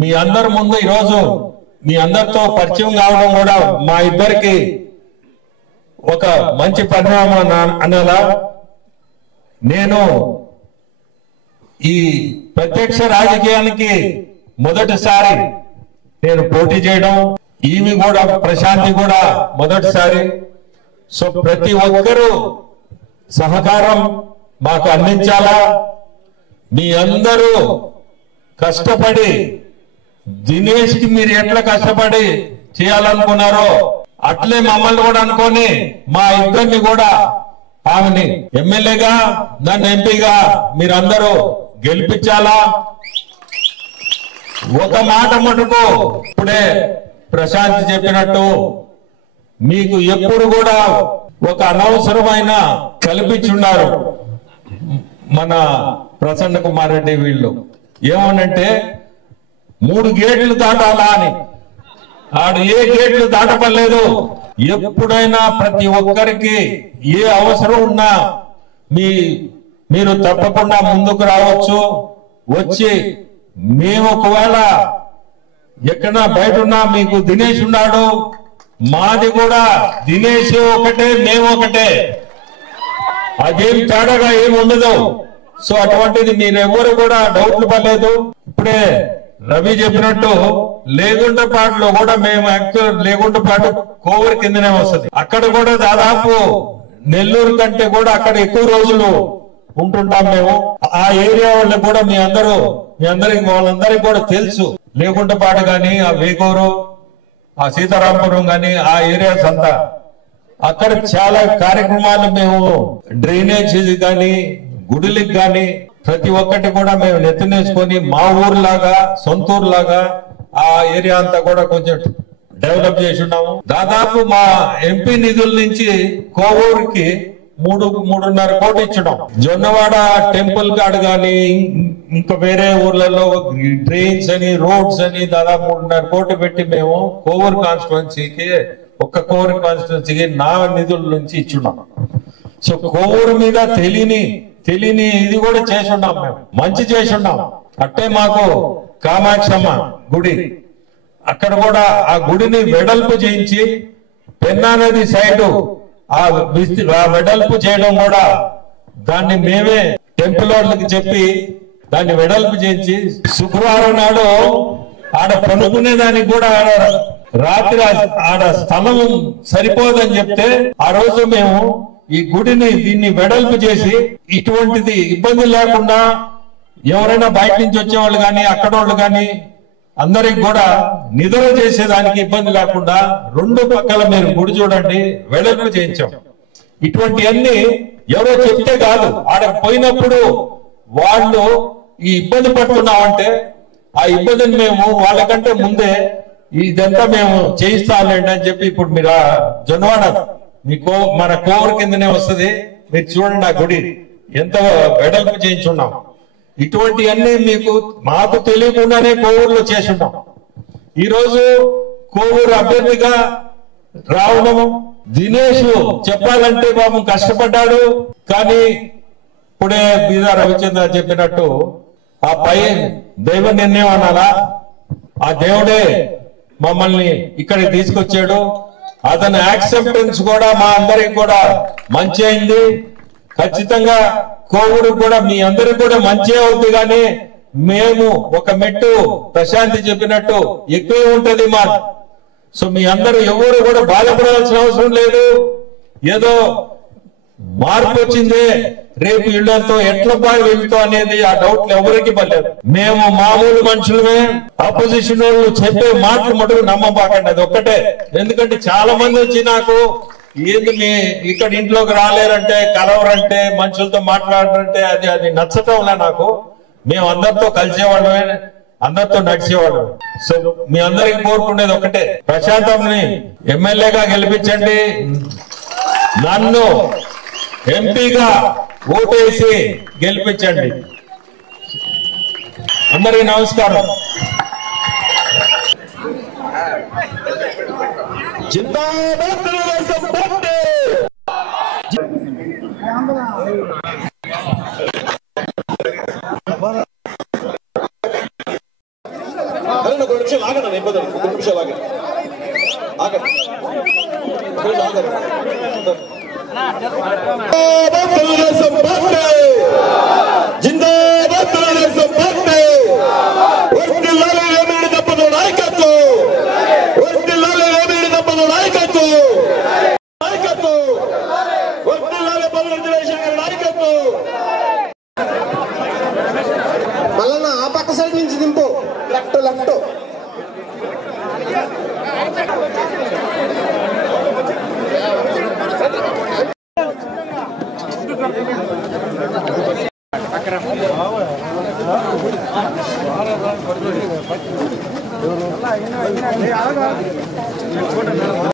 మీ అందరి ముందు ఈరోజు మీ అందరితో పరిచయం కావడం కూడా మా ఇద్దరికి ఒక మంచి పరిణామం అనాలా. నేను ఈ ప్రత్యక్ష రాజకీయానికి మొదటిసారి నేను పోటీ చేయడం, ఈమె కూడా ప్రశాంతి కూడా మొదటిసారి. సో ప్రతి ఒక్కరూ సహకారం మాకు అందించాలా. మీ అందరూ కష్టపడి దినేష్ కి మీరు ఎట్లా కష్టపడి చేయాలనుకున్నారో అట్లే మమ్మల్ని కూడా అనుకొని మా ఇద్దరిని కూడా, ఆమెని ఎమ్మెల్యేగా నన్ను ఎంపీగా మీరందరూ గెలిపించాలా. ఒక మాట మటుకు ఇప్పుడే ప్రశాంత్ చెప్పినట్టు మీకు ఎప్పుడు కూడా ఒక అనవసరమైన కల్పించున్నారు మన ప్రసన్న కుమార్ రెడ్డి. వీళ్ళు ఏమనంటే 3 గేట్లు దాటాలా అని, ఆడు ఏ గేట్లు దాటపలేదు. ఎప్పుడైనా ప్రతి ఒక్కరికి ఏ అవసరం ఉన్నా మీరు తప్పకుండా ముందుకు రావచ్చు. వచ్చి మేము ఒకవేళ ఎక్కడన్నా బయట ఉన్నా మీకు దినేష్ ఉన్నాడు, మాది కూడా దినేష్ ఒకటే, మేము ఒకటే, అదేం తేడాగా ఏమి ఉండదు. సో అటువంటిది మీరెవరు కూడా డౌట్లు పడలేదు. ఇప్పుడే రవి చెప్పినట్టు లేగుంటపాటులో కూడా మేము యాక్చువల్ లేగుంటపాటు కోవూరు కిందనే వస్తుంది. అక్కడ కూడా దాదాపు నెల్లూరు కంటే కూడా అక్కడ ఎక్కువ రోజులు ఉంటుంటాం మేము. ఆ ఏరియా వాళ్ళకి కూడా వాళ్ళందరికీ కూడా తెలుసు. లేగుంటపాటు గాని, ఆ వేగూరు, ఆ సీతారాంపురం గాని, ఆ ఏరియాస్ అంతా అక్కడ చాలా కార్యక్రమాలు మేము డ్రైనేజ్ గాని, గుడులకు గాని ప్రతి ఒక్కటి కూడా మేము నెత్తినేసుకొని మా ఊరులాగా, సొంత ఊరులాగా ఆ ఏరియా అంతా కూడా కొంచెం డెవలప్ చేసి ఉన్నాము. దాదాపు మా ఎంపీ నిధుల నుంచి కోవూరుకి 3.5 కోట్లు ఇచ్చడం. జొన్నవాడ టెంపుల్ కాడు గాని ఇంకా వేరే ఊర్లలో డ్రైన్స్ అని రోడ్స్ అని దాదాపు 3.5 కోట్లు పెట్టి మేము కోవూరు కాన్స్టిట్యున్సీకి కోవూరు కాన్స్టిట్యున్సీకి నా నిధుల నుంచి ఇచ్చున్నాం. సో కోవూరు మీద తెలియని ఇది కూడా చేసి ఉన్నాం, మేము మంచి చేసి ఉన్నాం. అట్టే మాకు కామాక్షమ్మ గుడి, అక్కడ కూడా ఆ గుడిని వెడల్పు చేయించి పెన్నా నది సైడు ఆ వెడల్పు చేయడం కూడా దాన్ని మేమే టెంపుల్ వాళ్ళకి చెప్పి దాన్ని వెడల్పు చేయించి శుక్రవారం నాడు ఆడ పనుకునే దానికి కూడా రాత్రి ఆడ స్థలం సరిపోదని చెప్తే ఆ రోజు మేము ఈ గుడిని దీన్ని వెడల్పు చేసి ఇటువంటిది ఇబ్బంది లేకుండా ఎవరైనా బయట నుంచి వచ్చేవాళ్ళు కానీ అక్కడ వాళ్ళు కానీ అందరికి కూడా నిద్ర చేసేదానికి ఇబ్బంది లేకుండా 2 పక్కల మీరు గుడి చూడండి వెడల్పు చేయించాం. ఇటువంటివన్నీ ఎవరో చెప్తే కాదు, ఆడకు పోయినప్పుడు వాళ్ళు ఈ ఇబ్బంది పడుతున్నామంటే ఆ ఇబ్బందిని మేము వాళ్ళకంటే ముందే ఇదంతా మేము చేయిస్తాంలేండి అని చెప్పి ఇప్పుడు మీరు జొన్నవాడ మన కోవూరు కిందనే వస్తుంది, మీరు చూడండి ఆ గుడి ఎంత వెడల్పు చేయించున్నాం. ఇటువంటివన్నీ మీకు మాకు తెలియకుండానే కోవూరులో చేసున్నాం. ఈరోజు కోవూరు అభ్యర్థిగా రావడం దినేష్ చెప్పాలంటే పాపం కష్టపడ్డాడు, కానీ ఇప్పుడే బీదా రవిచంద్ర చెప్పినట్టు ఆ పై దైవ నిర్ణయం అనాలా, ఆ దేవుడే మమ్మల్ని ఇక్కడికి తీసుకొచ్చాడు. అతని యాక్సెప్టెన్స్ కూడా మా అందరికి కూడా మంచి అయింది. ఖచ్చితంగా కోవూరు కూడా మీ అందరికి కూడా మంచి అవుతుంది, కానీ మేము ఒక మెట్టు ప్రశాంతి చెప్పినట్టు ఎక్కువే ఉంటది మా. సో మీ అందరూ ఎవరు కూడా బాధపడాల్సిన అవసరం లేదు. ఏదో మార్పు వచ్చిందే, రేపు ఇళ్లతో ఎట్లా బాగా వెళ్తూ అనేది ఆ డౌట్లు ఎవరికి పడలేదు. మేము మామూలు మనుషులమే, అపోజిషన్ వాళ్ళు చెప్పే మాటలు మటుకు నమ్మబాకండి, అది ఒక్కటే. ఎందుకంటే చాలా మంది వచ్చి నాకు ఏంది మీ ఇక్కడ ఇంట్లోకి రాలేరంటే, కలవరంటే, మనుషులతో మాట్లాడారంటే అది నచ్చటంలా నాకు. మేము అందరితో కలిసేవాళ్ళమే, అందరితో నడిచేవాళ్ళం. సో మీ అందరికి కోరుకునేది ఒకటే, ప్రశాంతంని ఎమ్మెల్యేగా గెలిపించండి, నన్ను ఎంపీగా ఓటేసి గెలిపించండి. అందరికీ నమస్కారం. జిందాబాద్ తెలుగుదేశం పార్టీ. ఒక నిమిషం ఆగండి, ఇబ్బంది. ఒక నిమిషం ఆగండి. తెలుగుదేశం పార్టీ, జిందాబాద్ తెలుగుదేశం పార్టీ. వర్ధిల్లాలి వేమిరెడ్డి దంపతుల నాయకత్వం, వర్ధిల్లాలి వేమిరెడ్డి దంపతుల నాయకత్వం, వర్ధిల్లాలి బొల్లాన జయశంకర్ గారి నాయకత్వం. మళ్ళా ఆ పక్క సైడ్ నుంచి దింపు, లెఫ్ట్.